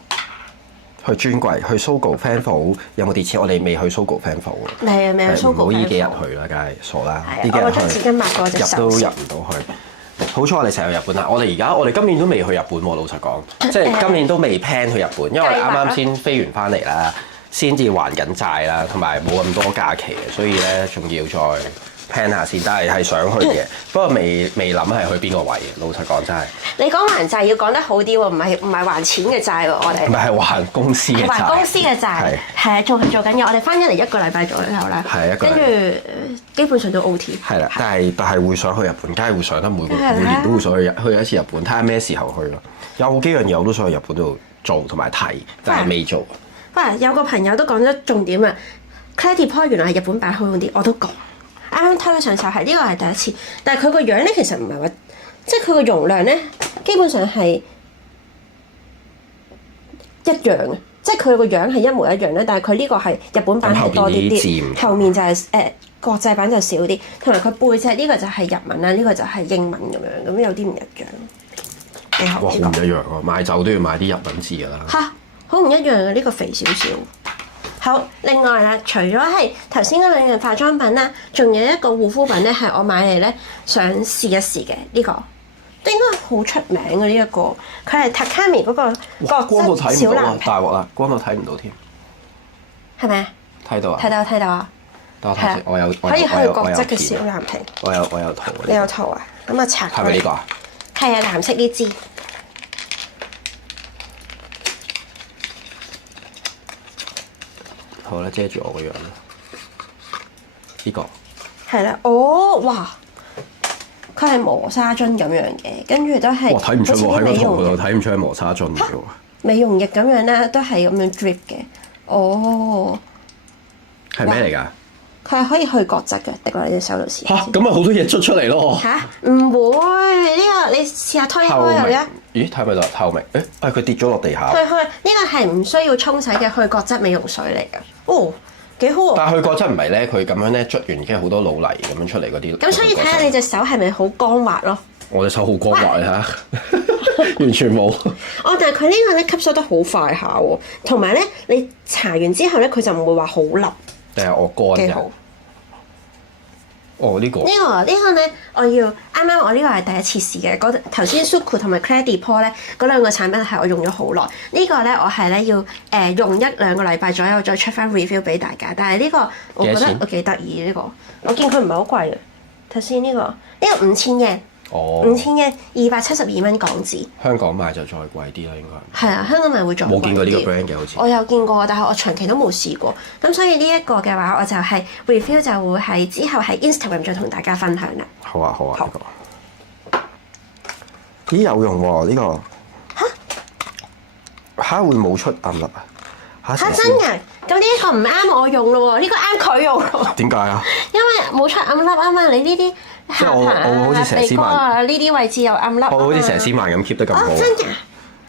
去專櫃，去 Sogo Fanful 有冇跌錢？我哋未去 Sogo Fanful 喎。未去 Sogo。唔好呢幾日去啦，梗係傻啦。呢幾日去我將紙巾抹過隻手。入都入唔到去。好彩我哋成日去日本啦！我哋今年都未去日本喎，老實講，即係今年都未 plan 去日本，因為我哋啱啱先飛完翻嚟啦，先至還緊債啦，同埋冇咁多假期嘅，所以咧仲要再。plan 下先，但係想去嘅，不過未諗係去邊個位。老實講真係。你講還債要講得好啲喎，唔係還錢嘅債喎，我哋。唔係還公司嘅債。還公司嘅債係啊，仲係做緊嘢。我哋翻咗嚟1個禮拜左右啦。係跟住基本上都 OT。係啦，但係會想去日本，梗係會想得每年都會想去一次日本，睇下咩時候去咯。有好幾樣嘢我都想去日本度做同埋睇，但係未做。哇！有個朋友都講咗重點啊 Claire de Port 原來係日本版好用啲，我都講。啱啱推咗上手係呢個係第一次，但係佢個樣咧其實唔係話，即係佢個容量咧基本上係一樣嘅，即係佢個樣係一模一樣咧。但係佢呢個係日本版係多啲啲，後面就係國際版就少啲，同埋佢背脊呢個就係日文啦，呢個就係英文咁樣，咁有啲唔一樣。幾好。哇，好唔一樣喎！買酒都要買啲日文字㗎啦。嚇，好唔一樣啊！呢個肥少少。好，另外啦，除咗係頭先嗰兩樣化妝品啦，仲有一個護膚品咧，係我買嚟咧想試一試嘅呢個，應該好出名嘅呢一個，佢係 Takami 嗰個光到睇唔到啊！小藍瓶，大鑊啦，光到睇唔到添。係咪啊？睇到啊！睇到啊！等我睇先，我有可以去角質嘅小片藍瓶。我有圖。你有圖啊？咁啊拆佢。係咪呢個啊？係啊，藍色呢支。好啦，遮住我個樣啦。呢個係啦，哦，哇！佢係磨砂樽咁樣嘅，跟住都係哇睇唔出喎，喺個圖度好似啲睇唔出係磨砂樽嚟嘅喎。美容液咁樣咧，都係咁樣 drip 嘅。哦，係咩嚟㗎？佢係可以去角質嘅，滴落你隻手度試嚇，下先。咁咪好多嘢出嚟咯。嚇，唔會呢個，你試下推開佢啊！咦，睇咪到透明？誒，佢跌咗落地下。推開呢個係唔需要沖洗嘅去角質美容水嚟㗎。哦，幾好喎！但係佢覺得唔係咧，佢咁樣咧捽完，跟住好多老泥咁樣出嚟嗰啲。咁所以睇下你隻手係咪好光滑咯？我隻手好光滑啊！完全冇。哦，但係佢呢個咧吸收得好快下喎，同埋咧你搽完之後咧，佢就唔會話好笠。定係我乾嘅？幾好。哦，呢個呢個咧，我要啱啱我呢個係第一次試嘅。頭先 Suku 同埋 Clear Depot 咧嗰兩個產品係我用咗好耐。呢個咧我係咧要用1-2個禮拜左右再出翻 review 俾大家。但係呢個我覺得我幾得意呢個，我見佢唔係好貴嘅。頭先呢個5000 yen。哦5000 yen 272蚊港紙。香港買就再貴啲啦，應該。係啊，香港買會再貴啲。冇見過呢個 brand 嘅好似。我有見過，但係我長期都冇試過。咁所以呢一個嘅話，我就係 review 就會係之後喺 Instagram 再同大家分享啦。好啊，好啊，呢個。咦，有用喎呢個。嚇會冇出暗粒啊？嚇真㗎？咁呢一個唔啱我用咯喎，呢個啱佢用咯。點解啊？因為冇出暗粒啊嘛，你呢啲下巴啊、鼻哥啊呢啲位置有暗粒。我好似佘詩曼咁 keep 得咁好。真㗎？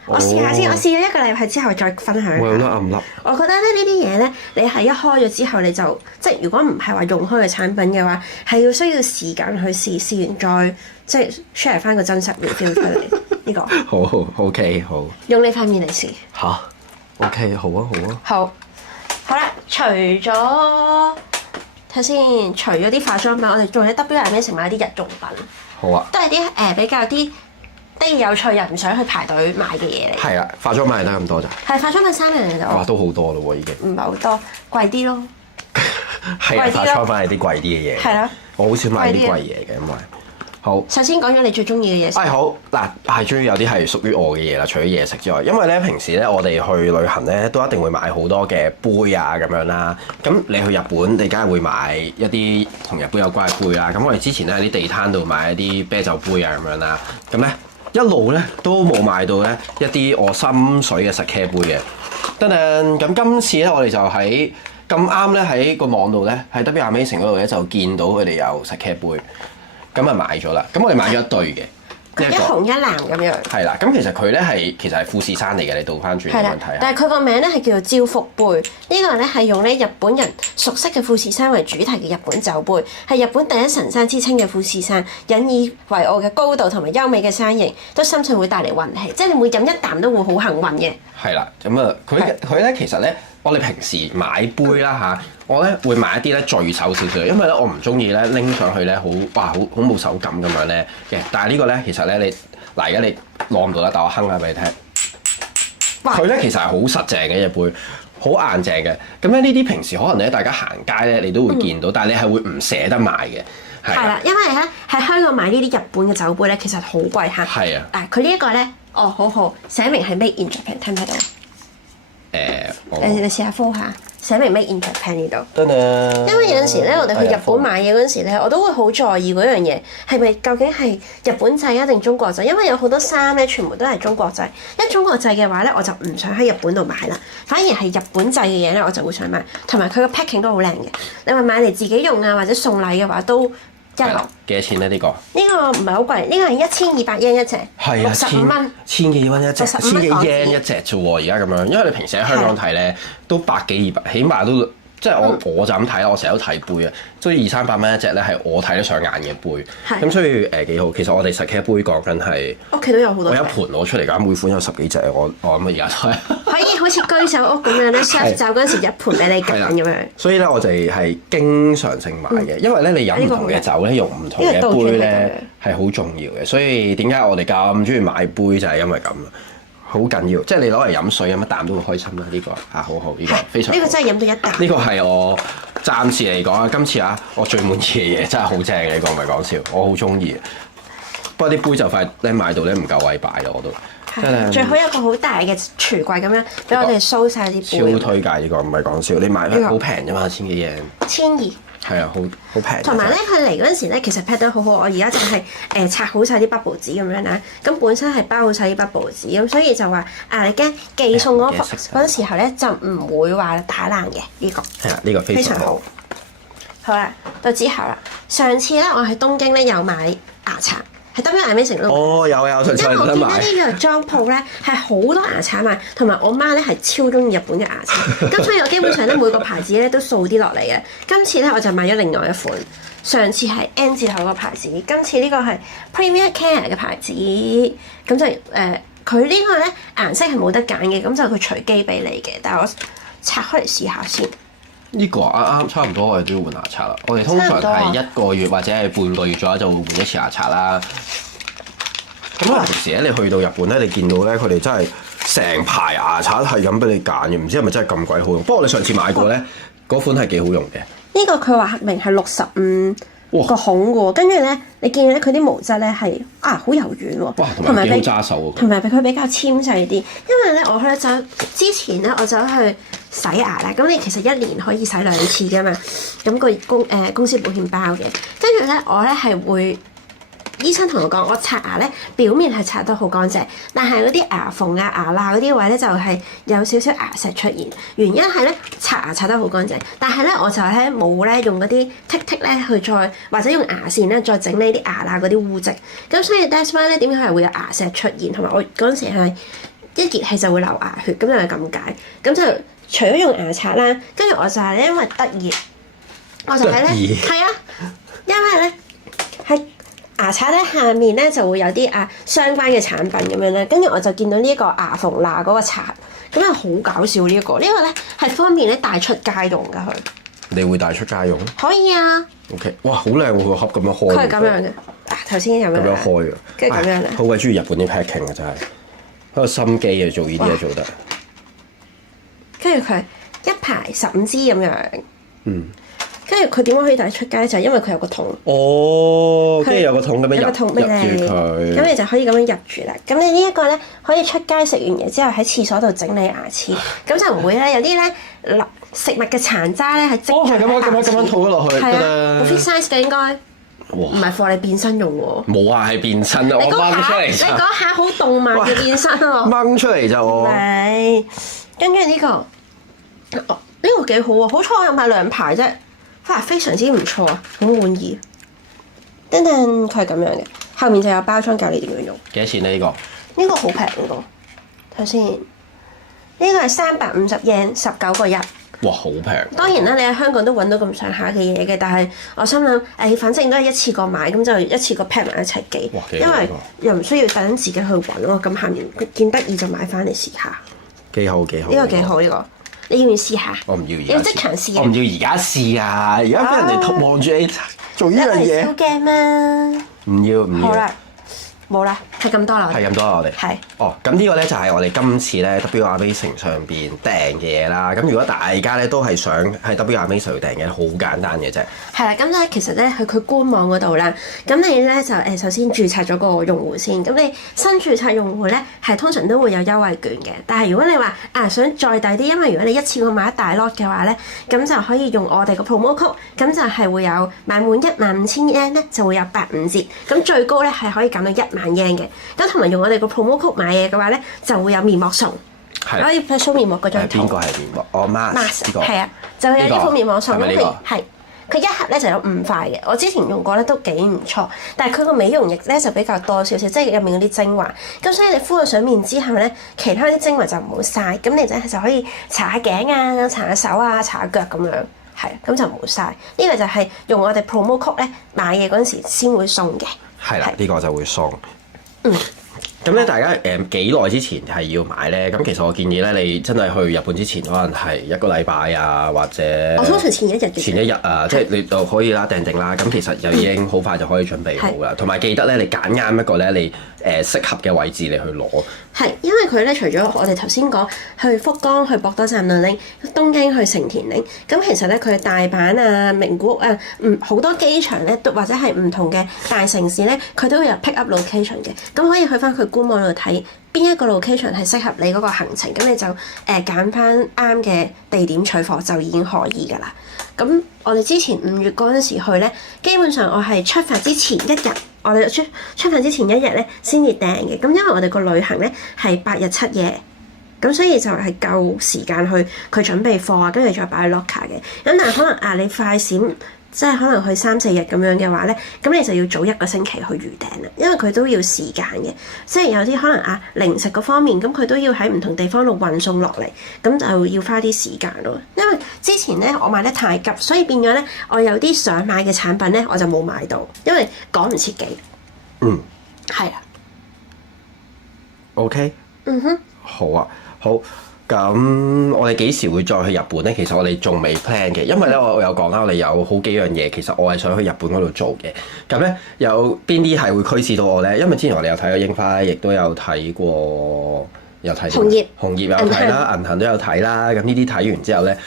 我試下先，我試咗1個禮拜之後再分享。我有得暗粒。我覺得咧呢啲嘢咧，你係一開咗之後你就即係如果唔係話用開嘅產品嘅話，係要需要時間去試，試完再即係 share 翻個真實 review 出嚟。呢個好 OK 好。用你塊面嚟試。吓 OK 好啊好啊。好啦，除咗睇先，除咗啲化妝品，我哋仲喺 W&M 買啲日用品。好啊。都係啲比較啲得意有趣又唔想去排隊買嘅嘢嚟。係啊，化妝品係得咁多咋？係化妝品3樣就。哇，都好多咯喎已經。唔係好多，貴啲咯。係啊，化妝品係啲貴啲嘅嘢。係咯。我好少買啲貴嘢嘅，因為好。首先講咗你最中意嘅嘢先。好嗱，係終於有啲係屬於我嘅嘢啦，除咗嘢食之外，因為咧平時咧我哋去旅行咧都一定會買好多嘅杯啊咁樣啦。咁你去日本，你梗係會買一啲同日本有關嘅杯啦。咁我哋之前咧喺啲地攤度買一啲啤酒杯啊咁樣啦。咁咧一路咧都冇買到咧一啲我心水嘅 Sake 杯嘅。咁今次咧我哋就喺咁啱咧喺個網度咧喺 W&M 嗰度咧就見到佢哋有 Sake 杯。咁啊買咗啦，咁我哋買咗一對嘅，一紅一藍咁樣。係啦，咁其實佢咧其實係富士山嚟嘅，你倒翻轉咁樣睇下。但係佢個名咧係叫做招福杯，呢個咧係用咧日本人熟悉嘅富士山為主題嘅日本酒杯，係日本第一神山之稱嘅富士山，引以為傲嘅高度同埋優美嘅山形，都深信會帶嚟運氣，即係你每飲一啖都會好幸運嘅。係啦，咁啊，佢咧其實咧，我哋平時買杯啦嚇，我咧會買一啲咧聚手少少，因為咧我唔中意咧拎上去咧好冇手感咁樣咧嘅。但係呢個咧其實咧你嗱而家你攞唔到啦，但我哼下俾你聽。佢咧其實係好實淨嘅隻杯，好硬淨嘅。咁咧呢啲平時可能咧大家行街咧你都會見到，但係你係會唔捨得買嘅。係啦，因為咧喺香港買呢啲日本嘅酒杯咧，其實好貴嚇。係啊。佢呢一個咧，好好寫明係 Made in Japan，睇唔睇到？你試下 follow 下，寫明 Made in Japan 呢度。因為有陣時咧，我哋去日本買嘢嗰陣時咧，我都會好在意嗰樣嘢係咪究竟係日本製啊定中國製？因為有好多衫咧，全部都係中國製。一中國製嘅話咧，我就唔想喺日本度買啦。反而係日本製嘅嘢咧，我就會想買。同埋佢個 packing 都好靚嘅。你話買嚟自己用啊，或者送禮嘅話都一流。幾多錢咧？呢個唔係好貴，呢個係1200 yen 一隻，65蚊，千幾蚊一隻，千幾 yen 一隻啫喎！而家咁樣，因為你平時喺香港睇咧，都100幾200，起碼都即係我就咁睇啦，我成日都睇杯啊，都200-300蚊一隻咧，係我睇得上眼嘅杯。咁所以幾好。其實我哋食嘅杯講緊係屋企都有好多。我有一盤攞出嚟㗎，每款有10幾隻，我諗而家都係。可以好似居酒屋咁樣咧，chef 就嗰陣時一盤俾你揀咁樣。所以咧，我哋係經常性買嘅，因為咧你飲唔同嘅酒咧，用唔同嘅杯咧係好重要嘅。所以點解我哋咁中意買杯就係因為咁啦。好緊要，即係你攞嚟飲水飲一啖都會開心啦！呢個好好，呢個非常好。呢個真係飲到一啖。呢個係我暫時嚟講啊，今次我最滿意嘅嘢真係好正嘅，呢個唔係講笑，我好中意。不過啲杯就快咧買到咧唔夠位擺咯，我都。最好有個好大嘅櫥櫃咁樣，俾我哋收晒啲杯。超推介呢個，唔係講笑，你買好平啫嘛，1000幾嘢。1200。係啊，好平。同埋咧，佢嚟嗰陣時咧，其實 pack 得好好。我而家就係拆好晒啲 bubble 紙咁樣啦。咁本身係包好晒啲 bubble 紙，咁所以就話你驚寄送嗰陣時候咧，就唔會話打爛嘅呢個。係啊，呢個非常好。好啦，到之後啦，上次咧我喺東京咧有買牙刷。係 W Amazing 咯。哦，有上次我見到啲藥妝鋪咧係好多牙刷賣，同埋我媽咧係超中意日本嘅牙刷，咁所以我基本上咧每個牌子咧都掃啲落嚟嘅。今次咧我就買咗另外一款，上次係 N 字頭個牌子，今次呢個係 Premier Care 嘅牌子，咁就佢呢個咧顏色係冇得揀嘅，咁就佢隨機俾你嘅，但係我拆開嚟試下先。呢個啱差唔多，我哋都要換牙刷啦。我哋通常係1個月或者係半個月左右就會換一次牙刷啦。咁啊，平時咧你去到日本咧，你見到咧佢哋真係成排牙刷係咁俾你揀嘅，唔知係咪真係咁鬼好用？不過我哋上次買過咧，嗰款係幾好用嘅。呢個佢話明係65個孔嘅喎，跟住咧你見咧佢啲毛質咧係好柔軟喎，同埋幾好揸手喎，同埋佢比較纖細啲。因為咧我咧之前咧我走去洗牙啦，咁你其實1年可以洗2次㗎嘛，咁個公司保險包嘅。跟住咧我咧係會。醫生同我講，我刷牙咧表面係刷得好乾淨，但係嗰啲牙縫啊、牙罅嗰啲位咧就係有少少牙石出現。原因係咧刷牙刷得好乾淨，但係咧我就咧冇咧用嗰啲剔剔咧去再或者用牙線咧再整呢啲牙罅嗰啲污漬。咁所以 that's why 咧點解係會有牙石出現，同埋我嗰陣時係一熱氣就會流牙血，咁就係咁解。咁就除咗用牙刷啦，跟住我就係咧因為得意，我就係咧係啊，因為咧係。牙刷咧下面咧就會有啲相關嘅產品咁樣咧，跟住我就見到呢一個牙縫罅嗰個刷，咁啊好搞笑呢一個，呢個咧係方便咧帶出街用㗎佢。你會帶出街用？可以啊。OK， 哇，好靚喎個盒咁樣開。佢係咁樣嘅，頭先咁樣開嘅，跟住咁樣咧。好鬼中意日本啲 packing 啊，真係好有心機啊，做呢啲嘢做得。跟住佢一排15支咁樣。跟住佢點解可以帶出街咧？就係因為佢有個桶。哦，跟住有個桶咁樣入住佢，咁你就可以咁樣入住啦。咁你呢一個咧，可以出街食完嘢之後喺廁所度整理牙齒，咁就唔會咧有啲咧食物嘅殘渣咧係積住喺牙齒。咁樣套咗落去。係啊，好 fit size 嘅應該。唔係貨你變身用喎。冇啊，係變身啊！我掹出嚟。你嗰下好動漫嘅變身喎。掹出嚟就。係。跟住呢個，呢個幾好喎！好彩我有買2排啫。非常之唔錯啊，好滿意。等等，佢係咁樣嘅，後面就有包裝教你點樣用。幾多錢呢？呢個好平呢個，睇先。呢個係350 yen， 19個1。哇，好平！當然啦，你喺香港都揾到咁上下嘅嘢嘅，但係我心諗反正都係一次過買，咁就一次過 pack 埋一齊寄，因為又唔需要等自己去揾咯。咁下面見得意就買翻嚟試下。幾好。呢個幾好呢個。你要唔要試下？我唔要而家。要即場試啊！我唔要而家試啊！而家俾人哋望住你做呢樣嘢。好驚咩？唔要。好啦，冇啦，係咁多啦。係咁多啦，我哋。係。哦，咁呢個咧就係我哋今次咧 W Amazing 上邊訂嘅嘢啦。咁如果大家咧都係想喺 W Amazing 訂嘅，好簡單嘅啫。係啦，咁咧其實咧去佢官網嗰度啦，咁你咧就首先註冊咗個用戶先。咁你新註冊用戶咧係通常都會有優惠券嘅。但係如果你話想再抵啲，因為如果你一次過買一大 lot 嘅話咧，咁就可以用我哋個 promo code，咁就係會有買滿15000 yen 咧就會有85折，咁最高咧係可以減到10000 yen 嘅。咁同埋用我哋個 promo code買嘢嘅話咧，就會有面膜送。可以 p 掃面膜嗰張圖。邊個係面膜？我 mask 呢個。係啊，就有呢副面膜送。係咪呢個？係。佢一盒咧就有5塊嘅，我之前用過咧都幾唔錯，但係佢個美容液咧就比較多少少，即係入面嗰啲精華，咁所以你敷咗上面之後咧，其他啲精華就唔好嘥，咁你就可以搽下頸啊、搽下手啊、搽下腳咁樣，係，咁就唔好嘥。呢個就係用我哋 promo code 咧買嘢嗰陣時先會送嘅。係啦，呢個就會送。嗯。咁咧，大家幾耐之前係要買咧？咁其實我建議咧，你真係去日本之前，可能係1個禮拜啊，或者我通常前一日嘅。前一日啊，即係你就可以啦，訂定啦。咁其實就已經好快就可以準備好啦。同埋記得咧，你揀啱一個咧，你適合嘅位置你去攞。係，因為佢咧除咗我哋頭先講去福岡、去博多站度拎，東京去成田拎，咁其實咧佢大阪啊、名古屋啊，好多機場咧，都或者係唔同嘅大城市咧，佢都會有 pick up location 嘅，咁可以去翻佢官網度睇邊一個 location 係適合你嗰個行程，咁你就揀翻啱嘅地點取貨就已經可以㗎啦。咁我哋之前5月嗰陣時去咧，基本上我係出發之前一日。我哋出發之前一日咧先至訂嘅，咁因為我哋個旅行咧係8日7夜，咁所以就係夠時間去佢準備貨啊，跟住再擺喺 locker 嘅。咁但係可能你快閃，即係可能去3、4日咁樣嘅話咧，咁你就要早1個星期去預訂啦，因為佢都要時間嘅。即係有啲可能零食嗰方面，咁佢都要喺唔同地方度運送落嚟，咁就要花啲時間咯。因為之前咧我買得太急，所以變咗咧我有啲想買嘅產品咧我就冇買到，因為趕唔切嘅。嗯，係啊。OK。嗯哼。好啊，好。咁我哋幾時會再去日本咧？其實我哋仲未 plan 嘅，因為咧我有講啦，我哋有好幾樣嘢，其實我係想去日本嗰度做嘅。咁咧有邊啲係會驅使到我咧？因為之前我哋有睇過櫻花，亦都有睇過，有睇紅葉有睇啦，銀杏都有睇啦。咁呢啲睇完之後咧，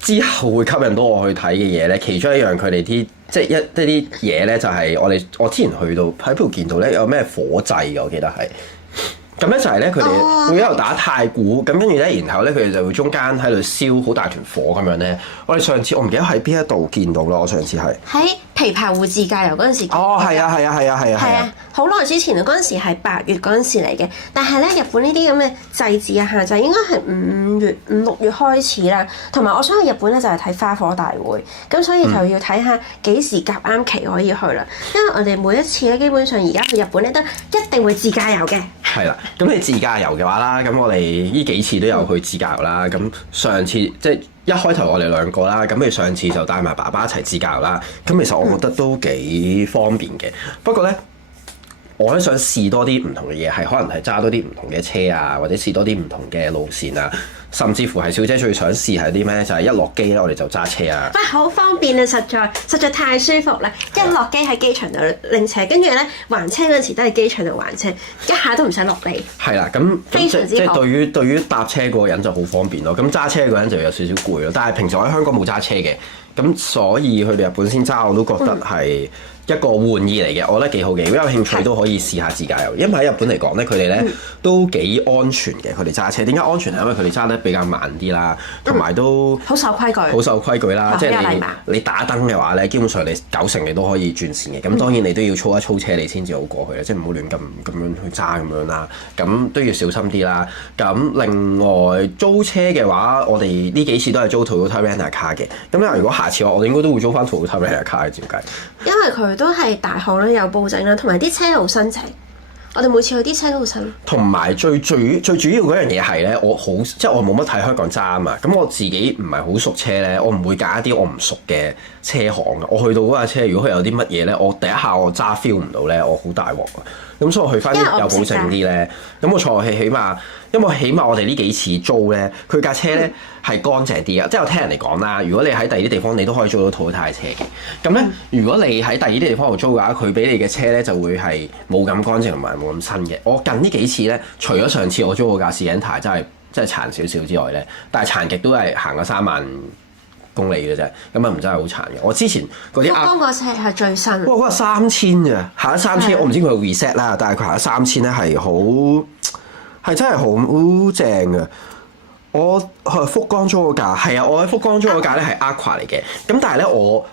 之後會吸引到我去睇嘅嘢咧，其中一樣佢哋啲即係一啲嘢咧，就係我之前去到喺邊度見到咧，有咩火祭嘅，我記得係。咁咧就係咧，佢哋會喺度打太鼓，咁跟住咧，然後咧佢哋就會中間喺度燒好大團火咁樣咧。我哋上次我唔記得喺邊一度見到啦，我上次係喺琵琶湖自駕遊嗰陣時。哦，係啊，好耐之前啊，嗰陣時係8月嗰陣時嚟嘅。但係咧，日本呢啲咁嘅祭祀啊、夏祭應該係5月、5、6月開始啦。同埋我想去日本咧，就係睇花火大會，咁所以就要睇下幾時夾啱期可以去啦。因為我哋每一次咧，基本上而家去日本咧都一定會自駕遊嘅。係啦，咁你自駕遊嘅話啦，咁我哋呢幾次都有去自駕遊啦。咁上次即係一開頭我哋2個啦，咁你上次就帶埋爸爸一齊自駕遊啦。咁其實我覺得都幾方便嘅。不過咧，我都想試多啲唔同嘅嘢，係可能係揸多啲唔同嘅車啊，或者試多啲唔同嘅路線啊。甚至乎係小姐最想試係啲咩？就係一落機咧，我哋就揸車啊！好方便啊！實在太舒服啦！一落機喺機場度拎車，跟住咧還車嗰陣時都係機場度還車，一下都唔使落地。係啦，咁非常之好。即係對於搭車嗰個人就好方便咯。咁揸車嗰個人就有少少攰咯。但係平時我喺香港冇揸車嘅，咁所以去到日本先揸，我都覺得係一個玩意嚟嘅，我覺得幾好嘅。如果有興趣都可以試下自駕遊，因為喺日本嚟講咧，佢哋咧都幾安全嘅。佢哋揸車點解安全？係因為佢哋揸得比較慢啲啦，同埋都好守規矩。好守規矩啦，即係你打燈嘅話咧，基本上你90%你都可以轉線嘅。咁當然你都要操一操車，你先至好過去啦，即係唔好亂咁樣去揸咁樣啦。咁都要小心啲啦。咁另外租車嘅話，我哋呢幾次都係租 Toyota Rent-A-Car 嘅。咁咧，如果下次我哋應該都會租翻 Toyota Rent-A-Car 嘅，照計。因為佢都係大學啦，有保證啦，同埋啲車好新淨。我哋每次去啲車都好新。同埋最主要嗰樣嘢係咧，即係我冇乜睇香港揸啊嘛。咁我自己唔係好熟車咧，我唔會揀一啲我唔熟嘅車行嘅。我去到嗰架車，如果佢有啲乜嘢咧，我第一下我揸 feel 唔到咧，我好大鑊啊！咁所以我去翻啲有保證啲咧，咁我坐起碼。因為起碼我哋呢幾次租咧，佢架車咧係乾淨啲啊！即係我聽人哋講啦，如果你喺第二啲地方，你都可以租到Toyota車嘅。咁咧，如果你喺第二啲地方度租嘅話，佢俾你嘅車咧就會係冇咁乾淨同埋冇咁新嘅。我近呢幾次咧，除咗上次我租嗰架Sienna真係殘少少之外咧，但係殘極都係行咗3萬公里嘅啫，咁啊唔真係好殘嘅。我之前嗰啲福岡個車係最新。哇！嗰個3000咋，行咗3000，我唔知佢 reset 啦，但係佢行咗3000咧係好。係真係好正嘅，我福岡租嗰架係啊，我喺福岡租嗰架咧係 Aqua 嚟嘅。咁但係咧，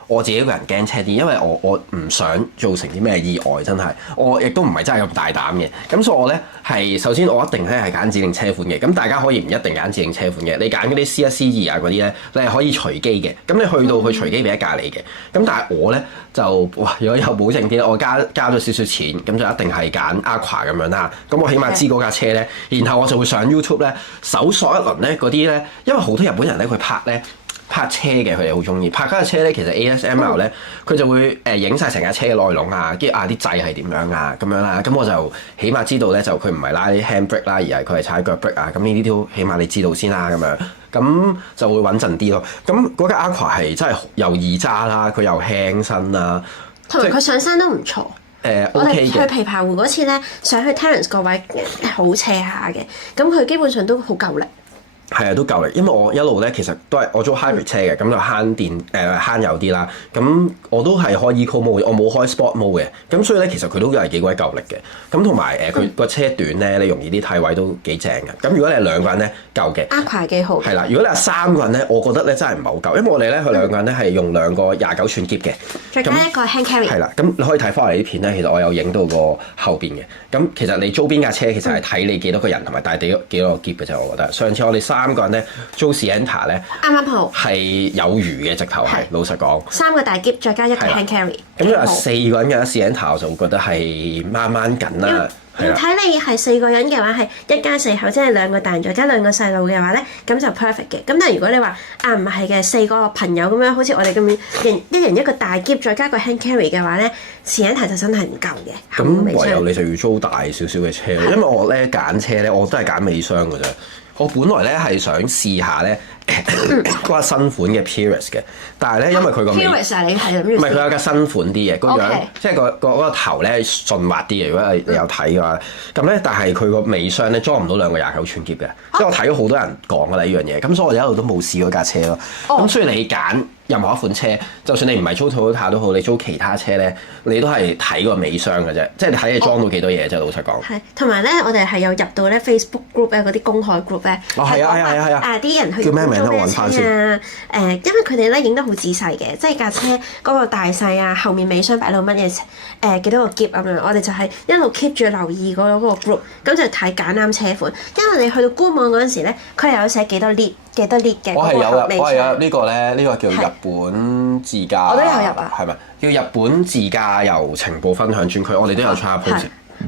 我自己一個人驚車啲，因為我唔想造成啲咩意外，真係我亦都唔係真係咁大膽嘅。咁所以我咧係首先我一定咧係揀指定車款嘅。咁大家可以唔一定揀指定車款嘅，你揀嗰啲 C1、C2啊嗰啲咧，你係可以隨機嘅。咁你去到佢隨機俾一架你嘅。咁但係我咧就哇，如果有保證啲咧，我加咗少少錢，咁就一定係揀 Aqua 咁樣啦。咁我起碼知嗰架車咧，然後我就會上 YouTube 咧搜索一輪咧嗰啲咧，因為好多日本人咧佢拍車嘅，佢哋好中意拍嗰架車咧。其實 ASMR 咧，佢就會影晒成架車嘅內籠啊，跟住啲掣係點樣啊咁樣啦。咁我就起碼知道咧，就佢唔係拉啲 handbrake 啦，而係佢係踩腳 brake 啊。咁呢啲都起碼你知道先啦，咁樣咁就會穩陣啲咯。咁嗰架 Aqua 係真係又易揸啦，佢又輕身啦，同埋佢上山都唔錯。我哋 OK 去嘅。琵琶湖嗰次咧，上去 Terrace 個位好斜下嘅，咁佢基本上都好夠力。係啊，都夠力，因為我一路咧其實都係我租 hybrid 車嘅，咁就慳電慳油啲啦。咁我都係開 eco mode，我冇開 sport mode 嘅。咁所以咧，其實佢都係幾鬼夠力嘅。咁同埋佢個車短咧，你容易啲替位都幾正嘅。咁如果你係兩個人咧，夠嘅。Aqua 幾好。係啦，如果你係三個人咧，我覺得咧真係唔係好夠，因為我哋咧佢兩個人咧係用兩個29寸篋嘅，再加一個 hand carry。係啦，咁你可以睇翻我哋啲片咧，其實我有影到個後邊嘅。咁其實你租邊架車，其實係睇你幾多個人同埋帶幾多個篋嘅啫。我覺得上次我哋三個人咧。租 Sienna 咧，啱啱好係有餘嘅，直頭係老實講。3個大篋再加一個 hand carry。咁你話4個人嘅 Sienna 我就覺得係掹掹緊啦。要睇你係4個人嘅話，係一家4口，即係2個大人再加2個細路嘅話咧，咁就 perfect 嘅。咁但係如果你話唔係嘅4個朋友咁樣，好似我哋咁樣一人一個大篋再加個 hand carry 嘅話咧，Sienna就真係唔夠嘅。咁唯有你就要租大少少嘅車，因為我咧揀車咧，我都係揀尾箱嘅啫。我本來咧係想試下咧嗰架新款嘅 Prius 嘅，但係咧因為佢個 Prius 你係諗住唔係佢有架新款啲嘅，個樣 Okay. 即係嗰個頭咧順滑啲嘅。如果你有睇嘅話，咁咧但係佢個尾箱咧裝唔到兩個29寸篋嘅，即係我睇咗好多人講㗎啦呢樣嘢，咁所以我一路都冇試過架車咯。咁所以你揀任何一款車，就算你唔係租 Toyota 都好，你租其他車咧，你都係睇個尾箱嘅啫，即係你睇你裝到幾多嘢啫。老實講。係，同埋咧，我哋係有入到咧 Facebook group 咧嗰啲公海 group 咧。係啊！啲人去叫咩名咧？我揾翻先。因為佢哋咧影得好仔細嘅，即係架車嗰個大細啊，後面尾箱擺到乜嘢幾多個篋咁樣，我哋就係一路 keep 住留意嗰個 group，咁就睇揀啱車款。因為你去到官網嗰陣時咧，佢又有寫幾多 lit 嘅。我係有啦，我係有呢個咧，呢個叫日本自駕。我都有入啊。係咪叫日本自駕遊情報分享專區？我哋都有 try post。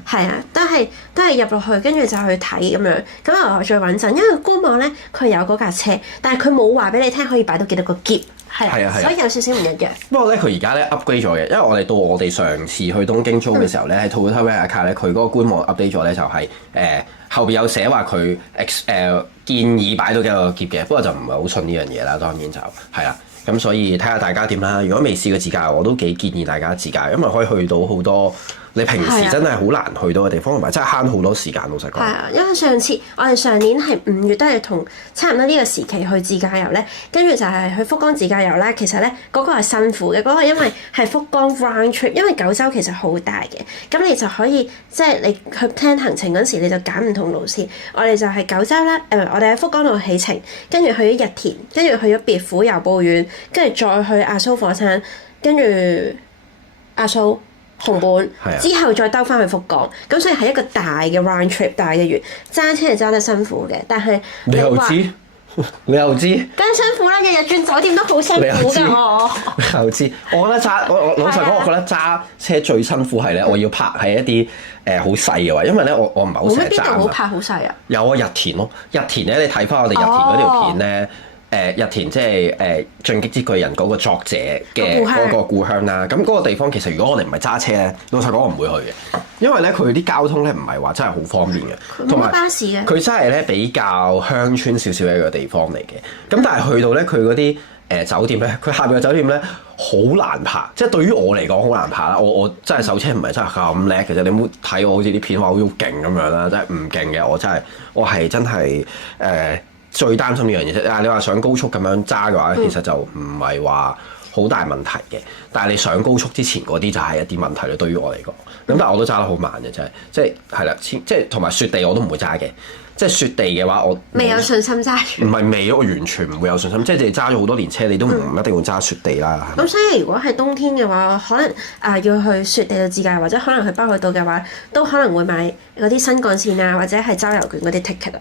係啊，都係入落去，跟住就去睇咁樣，咁啊最穩陣。因為官網咧佢有嗰架車，但係佢冇話俾你聽可以擺到幾多個篋，係啊，所以有少少唔一樣。不過咧，佢而家咧 upgrade 咗嘅，因為我哋上次去東京租嘅時候咧，喺 Toyota Rent-A-Car 咧，佢嗰個官網 update 咗咧，就係後邊有寫話佢建議擺到幾個篋嘅，不過就唔係好信呢樣嘢啦，當然就係啦。咁所以睇下大家點啦。如果未試過自駕，我都幾建議大家自駕，因為可以去到好多你平時真係好難去到嘅地方，同埋真係慳好多時間。老實講。係啊，因為我哋上年係5月都係同差唔多呢個時期去自駕遊咧，跟住就係去福岡自駕遊啦。其實咧嗰個係辛苦嘅，嗰個因為係福岡 round trip，因為九州其實好大嘅，咁你就可以即係你去 plan 行程嗰時你就揀唔同路線。我哋就係九州啦，我哋喺福岡度起程，跟住去咗日田，跟住去咗別府遊步園，跟住再去阿蘇火山，跟住阿蘇紅本，之後再兜翻去福岡，咁所以係一個大嘅 round trip， 大嘅月揸車係揸得辛苦嘅，但係你又知，梗係辛苦啦，日日轉酒店都好辛苦㗎我。你又知，我覺得我老實講，我覺得揸車最辛苦係咧，我要泊喺一啲好細嘅位，因為咧我唔係好成日揸。邊度好泊好細啊？有啊，日田咯，日田咧，你睇翻我哋日田嗰條片咧。日田即係《進擊之巨人》嗰個作者嘅嗰個故鄉啦，咁嗰個地方其實如果我哋唔係揸車咧，老實講我唔會去嘅，因為咧佢啲交通咧唔係話真係好方便嘅，同埋巴士嘅，佢真係咧比較鄉村少少嘅一個地方嚟嘅。咁但係去到咧佢嗰啲酒店咧，佢下邊嘅酒店咧好難泊，即係對於我嚟講好難泊啦。我真係手車唔係真係咁叻嘅啫，你唔好睇我好似啲片話好勁咁樣啦，真係唔勁嘅。我係真係最擔心呢樣嘢啫。你話上高速咁樣揸嘅話，其實就唔係話好大問題嘅。但係你上高速之前嗰啲就係一啲問題咯。對於我嚟講，咁但係我都揸得好慢嘅，真係即係啦，即係同埋雪地我都唔會揸嘅。即係雪地嘅話，我未有信心揸住。唔係未，我完全唔會有信心。即係你揸咗好多年車，你都唔一定會揸雪地啦。咁所以如果係冬天嘅話，可能要去雪地度自駕，或者可能去北海道嘅話，都可能會買嗰啲新幹線啊，或者係周遊券嗰啲 ticket 啊。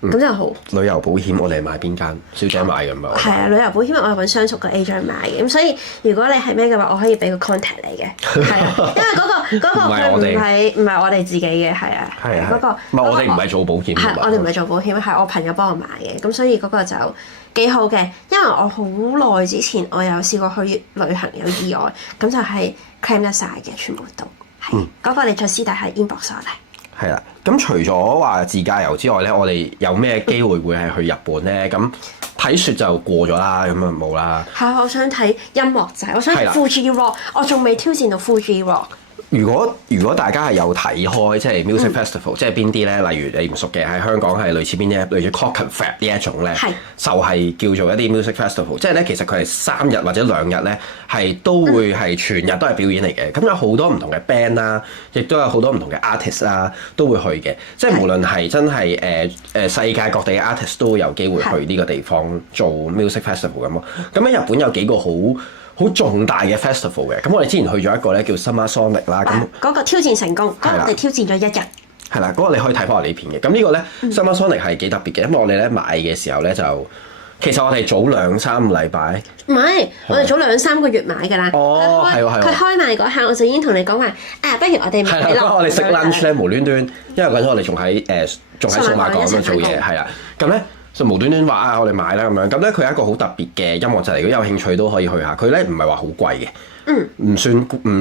咁就好。旅遊保險我哋係買邊間？小姐買㗎嘛？係啊，旅遊保險我係揾相熟嘅 agent 買嘅，咁所以如果你係咩嘅話，我可以俾個 contact 你嘅，係啊，因為嗰個佢唔係我哋自己嘅，係啊，嗰個唔係我哋唔係做保險，係我哋唔係做保險，係我朋友幫我買嘅，咁所以嗰個就幾好嘅，因為我好耐之前我有試過去旅行有意外，咁就係 claim 得晒嘅，全部都係嗰個你再私底下 inbox 我哋。係啦，咁除咗話自駕遊之外咧，我哋有咩機會會係去日本咧？咁睇雪就過咗啦，咁啊冇啦。係，我想睇音樂仔，我想睇 Fuji Rock，我仲未挑戰到 Fuji Rock。如果大家係有睇開即係 music festival，即係邊啲咧？例如你唔熟嘅喺香港係類似邊啲？類似 Clockenflap 呢一種咧，就係叫做一啲 music festival。即係咧，其實佢係3日或者2日咧，係都會係全日都係表演嚟嘅。咁有好多唔同嘅 band 啦，亦都有好多唔同嘅 artist 啦，都會去嘅。即係無論係真係世界各地嘅 artist 都會有機會去呢個地方做 music festival 咁咯。咁喺日本有幾個好重大嘅 festival 嘅，咁我哋之前去咗一個咧叫 Summer Sonic 啦，咁嗰個挑戰成功，嗰個我哋挑戰咗1日。係啦，嗰個你可以睇翻我哋呢片嘅。咁呢個咧 Summer Sonic 係幾特別嘅，因為我哋咧買嘅時候咧就其實我哋早2-3個禮拜，唔係我哋早2-3個月買㗎啦。哦，係喎係喎。佢開賣嗰下我就已經同你講話，不如我哋買落。係啦，我哋食 lunch 咧無端端，因為嗰陣我哋仲喺數碼港度做嘢，係啦，咁咧。就無端端話啊，我哋買啦咁樣，咁咧佢係一個好特別嘅音樂祭嚟，如果有興趣都可以去下。佢咧唔係話好貴嘅，唔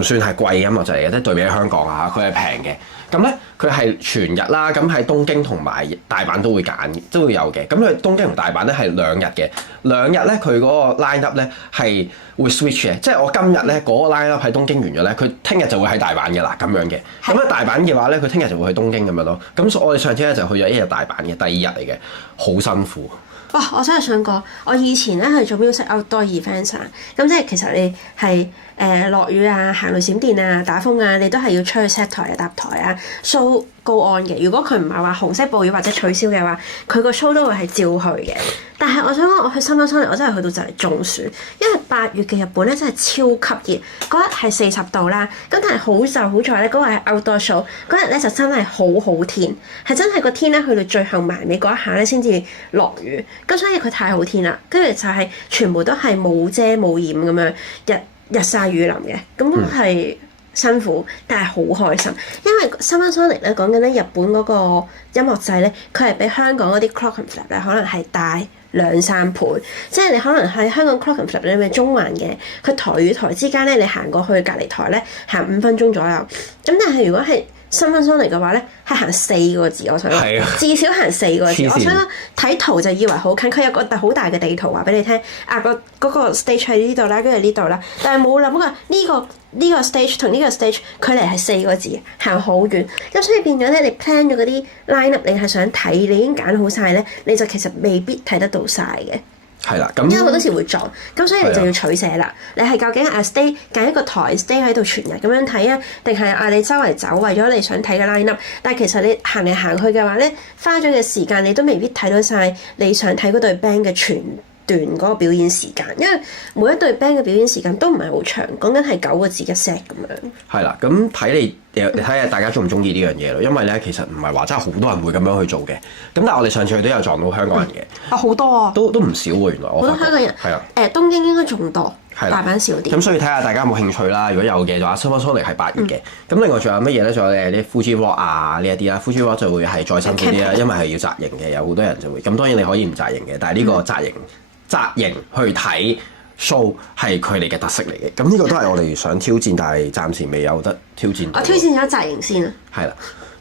算係貴嘅音樂祭嚟嘅，即係對比喺香港啊，佢係平嘅。咁咧佢係全日啦，咁喺東京同埋大阪都會有嘅。咁佢東京同大阪咧係2日嘅，2日咧佢嗰個 line up 咧係會 switch 嘅，即係我今日咧嗰個 line up 喺東京完咗咧，佢聽日就會喺大阪嘅啦咁樣嘅。咁喺大阪嘅話咧，佢聽日就會去東京咁樣咯。咁我哋上次咧就去咗1日大阪嘅，第2日嚟嘅，好辛苦。哇！我真係想講，我以前咧係做 music outdoor events 啊，咁即係其實你係落雨啊、行雷閃電啊、打風啊，你都係要出去 set 台啊、搭台啊 show go on 嘅。如果佢唔係話紅色暴雨或者取消嘅話，佢個 show 都會係照去嘅。但係我想講，我去Summer Sonic，我真係去到就嚟中暑，因為8月嘅日本咧真係超級熱，嗰日係40度啦。咁但係好就好在咧，嗰個係 outdoor show，嗰日咧就真係好天，係真係個天咧去到最後埋尾嗰一下咧先至落雨。咁所以佢太好天啦，跟住就係全部都係冇遮冇掩咁樣，日曬雨淋嘅，咁都係辛苦，但係好開心。因為 Summer Sonic 咧講緊咧日本嗰個音樂祭咧，佢係比香港嗰啲 Clockenflap 咧可能係大2-3倍，即係你可能喺香港 Clockenflap 咧咪中環嘅，佢台與台之間咧，你行過去隔離台咧行5分鐘左右。咁但係如果係Summer Sonic嘅話咧，係行4個字，我想講，至少行4個字。我想睇圖就以為好近，佢有個好大嘅地圖話俾你聽，嗰個 stage 喺呢度啦，跟住呢度啦，但係冇諗過呢個 stage 同呢個 stage 距離係4個字，行好遠。咁所以變咗咧，你 plan 咗嗰啲 line up，你係想睇，你已經揀好晒咧，你就其實未必睇得到晒嘅。係啦，咁因為好多時會撞，咁所以你就要取捨啦。你係究竟stay 揀一個台 stay 喺度全日咁樣睇啊，定係你周圍走為咗你想睇嘅 line up？但係其實你行嚟行去嘅話咧，花咗嘅時間你都未必睇到晒你想睇嗰隊 band 嘅全段嗰個表演時間，因為每一隊 band 嘅表演時間都唔係好長，講緊係9個字一 set 咁樣。係啦，咁睇你睇下大家中唔中意呢樣嘢咯，因為咧其實唔係話真係好多人會咁樣去做嘅。咁但係我哋上次去都有撞到香港人嘅，好多啊，都唔少喎原來。好多香港人係啊，東京應該仲多，大阪少啲。咁所以睇下大家有冇興趣啦。如果有嘅就話 Summer Sonic 係8月嘅。咁另外仲有乜嘢咧？仲有啲 Fuji Rock 啊呢一啲啦，Fuji Rock 就會係再辛苦啲啦，因為係要紮營嘅，有好多人就會。咁當然你可以唔紮營嘅，但係呢個紮營去睇 show 係佢哋嘅特色嚟嘅。咁呢個都係我哋想挑戰，但係暫時未有得挑戰到。我挑戰咗紮營先啊。係啦，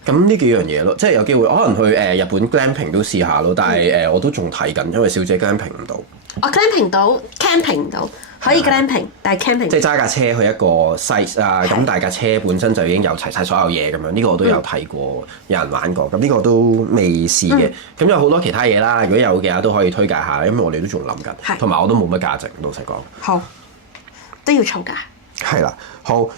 咁呢幾樣嘢咯，即係有機會可能去日本 glamping 都試下咯。但係我都仲睇緊，因為小姐 glamping 唔到。我 glamping 到 camping 唔到。可以 glamping，但係 camping 即係揸架車去一個 site 啊，咁大架車本身就已經有齊晒所有嘢咁樣。呢個我都有睇過，有人玩過。咁呢個都未試嘅。咁有好多其他嘢啦，如果有嘅話都可以推介下，因為我哋都仲諗緊，同埋我都冇乜價值，老實講。好，都要儲㗎。係啦，好。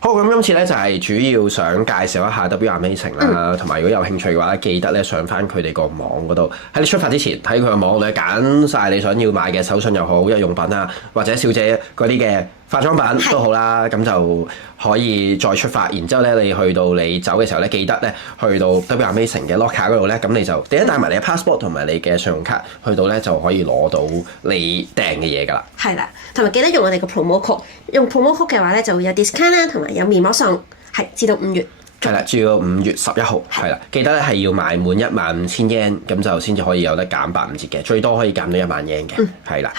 好，咁今次咧就係主要想介紹一下 W Amazing 啦，同埋如果有興趣嘅話，記得咧上翻佢哋個網嗰度。喺你出發之前，喺佢個網咧揀晒你想要買嘅手信又好、日用品啊，或者小姐嗰啲嘅化妝品都好啦，咁就可以再出發。然之後咧，你去到你走嘅時候咧，記得咧去到 W Amazing 嘅 locker 嗰度咧，咁你就第一帶埋你嘅 passport 同埋你嘅信用卡，去到咧就可以攞到你訂嘅嘢㗎啦。係啦，同埋記得用我哋個 promo code，用 promo code 嘅話咧就會有 discount 啦，同埋有面膜送，係至到5月。係啦，至到5月11號，係啦，記得咧係要買滿15,000 yen，咁就先至可以有得減85折嘅，最多可以減到1萬 yen 嘅，係啦，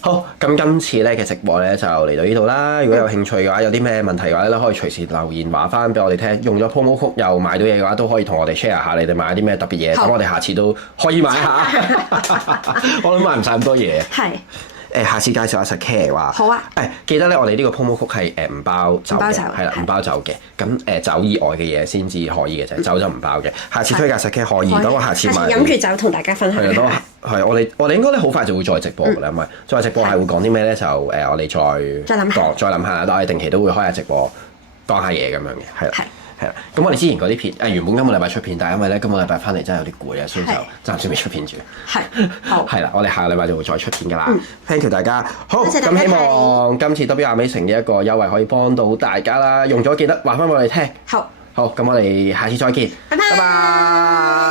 好，咁今次咧嘅直播咧就嚟到呢度啦。如果有興趣嘅話，有啲咩問題嘅話咧，可以隨時留言話翻俾我哋聽。用咗 promo code 又買到嘢嘅話，都可以同我哋 share 下你哋買啲咩特別嘢，咁我哋下次都可以買下。我諗買唔晒咁多嘢。係。下次介紹下 Sake 話。好啊。記得咧，我哋呢個 promo code 係唔包酒嘅，係啦，唔包酒嘅。咁酒以外嘅嘢先至可以嘅啫，酒就唔包嘅。下次推介 Sake 可以，等我下次買。飲住酒同大家分享。係，我哋應該咧好快就會再直播㗎啦，因為再直播係會講啲咩咧？就我哋再諗下，但我哋定期都會開下直播講下嘢咁樣嘅，係啦。係啦，咁我哋之前嗰啲片原本今個禮拜出片，但係因為咧今個禮拜翻嚟真係有啲攰啊，所以就暫時未出片住。好。係啦，我哋下個禮拜就會再出片㗎啦。Thank you 大家。好，咁希望今次 W Amazing 呢一個優惠可以幫到大家啦。用咗記得話翻俾我哋聽。好，咁我哋下次再見。拜拜。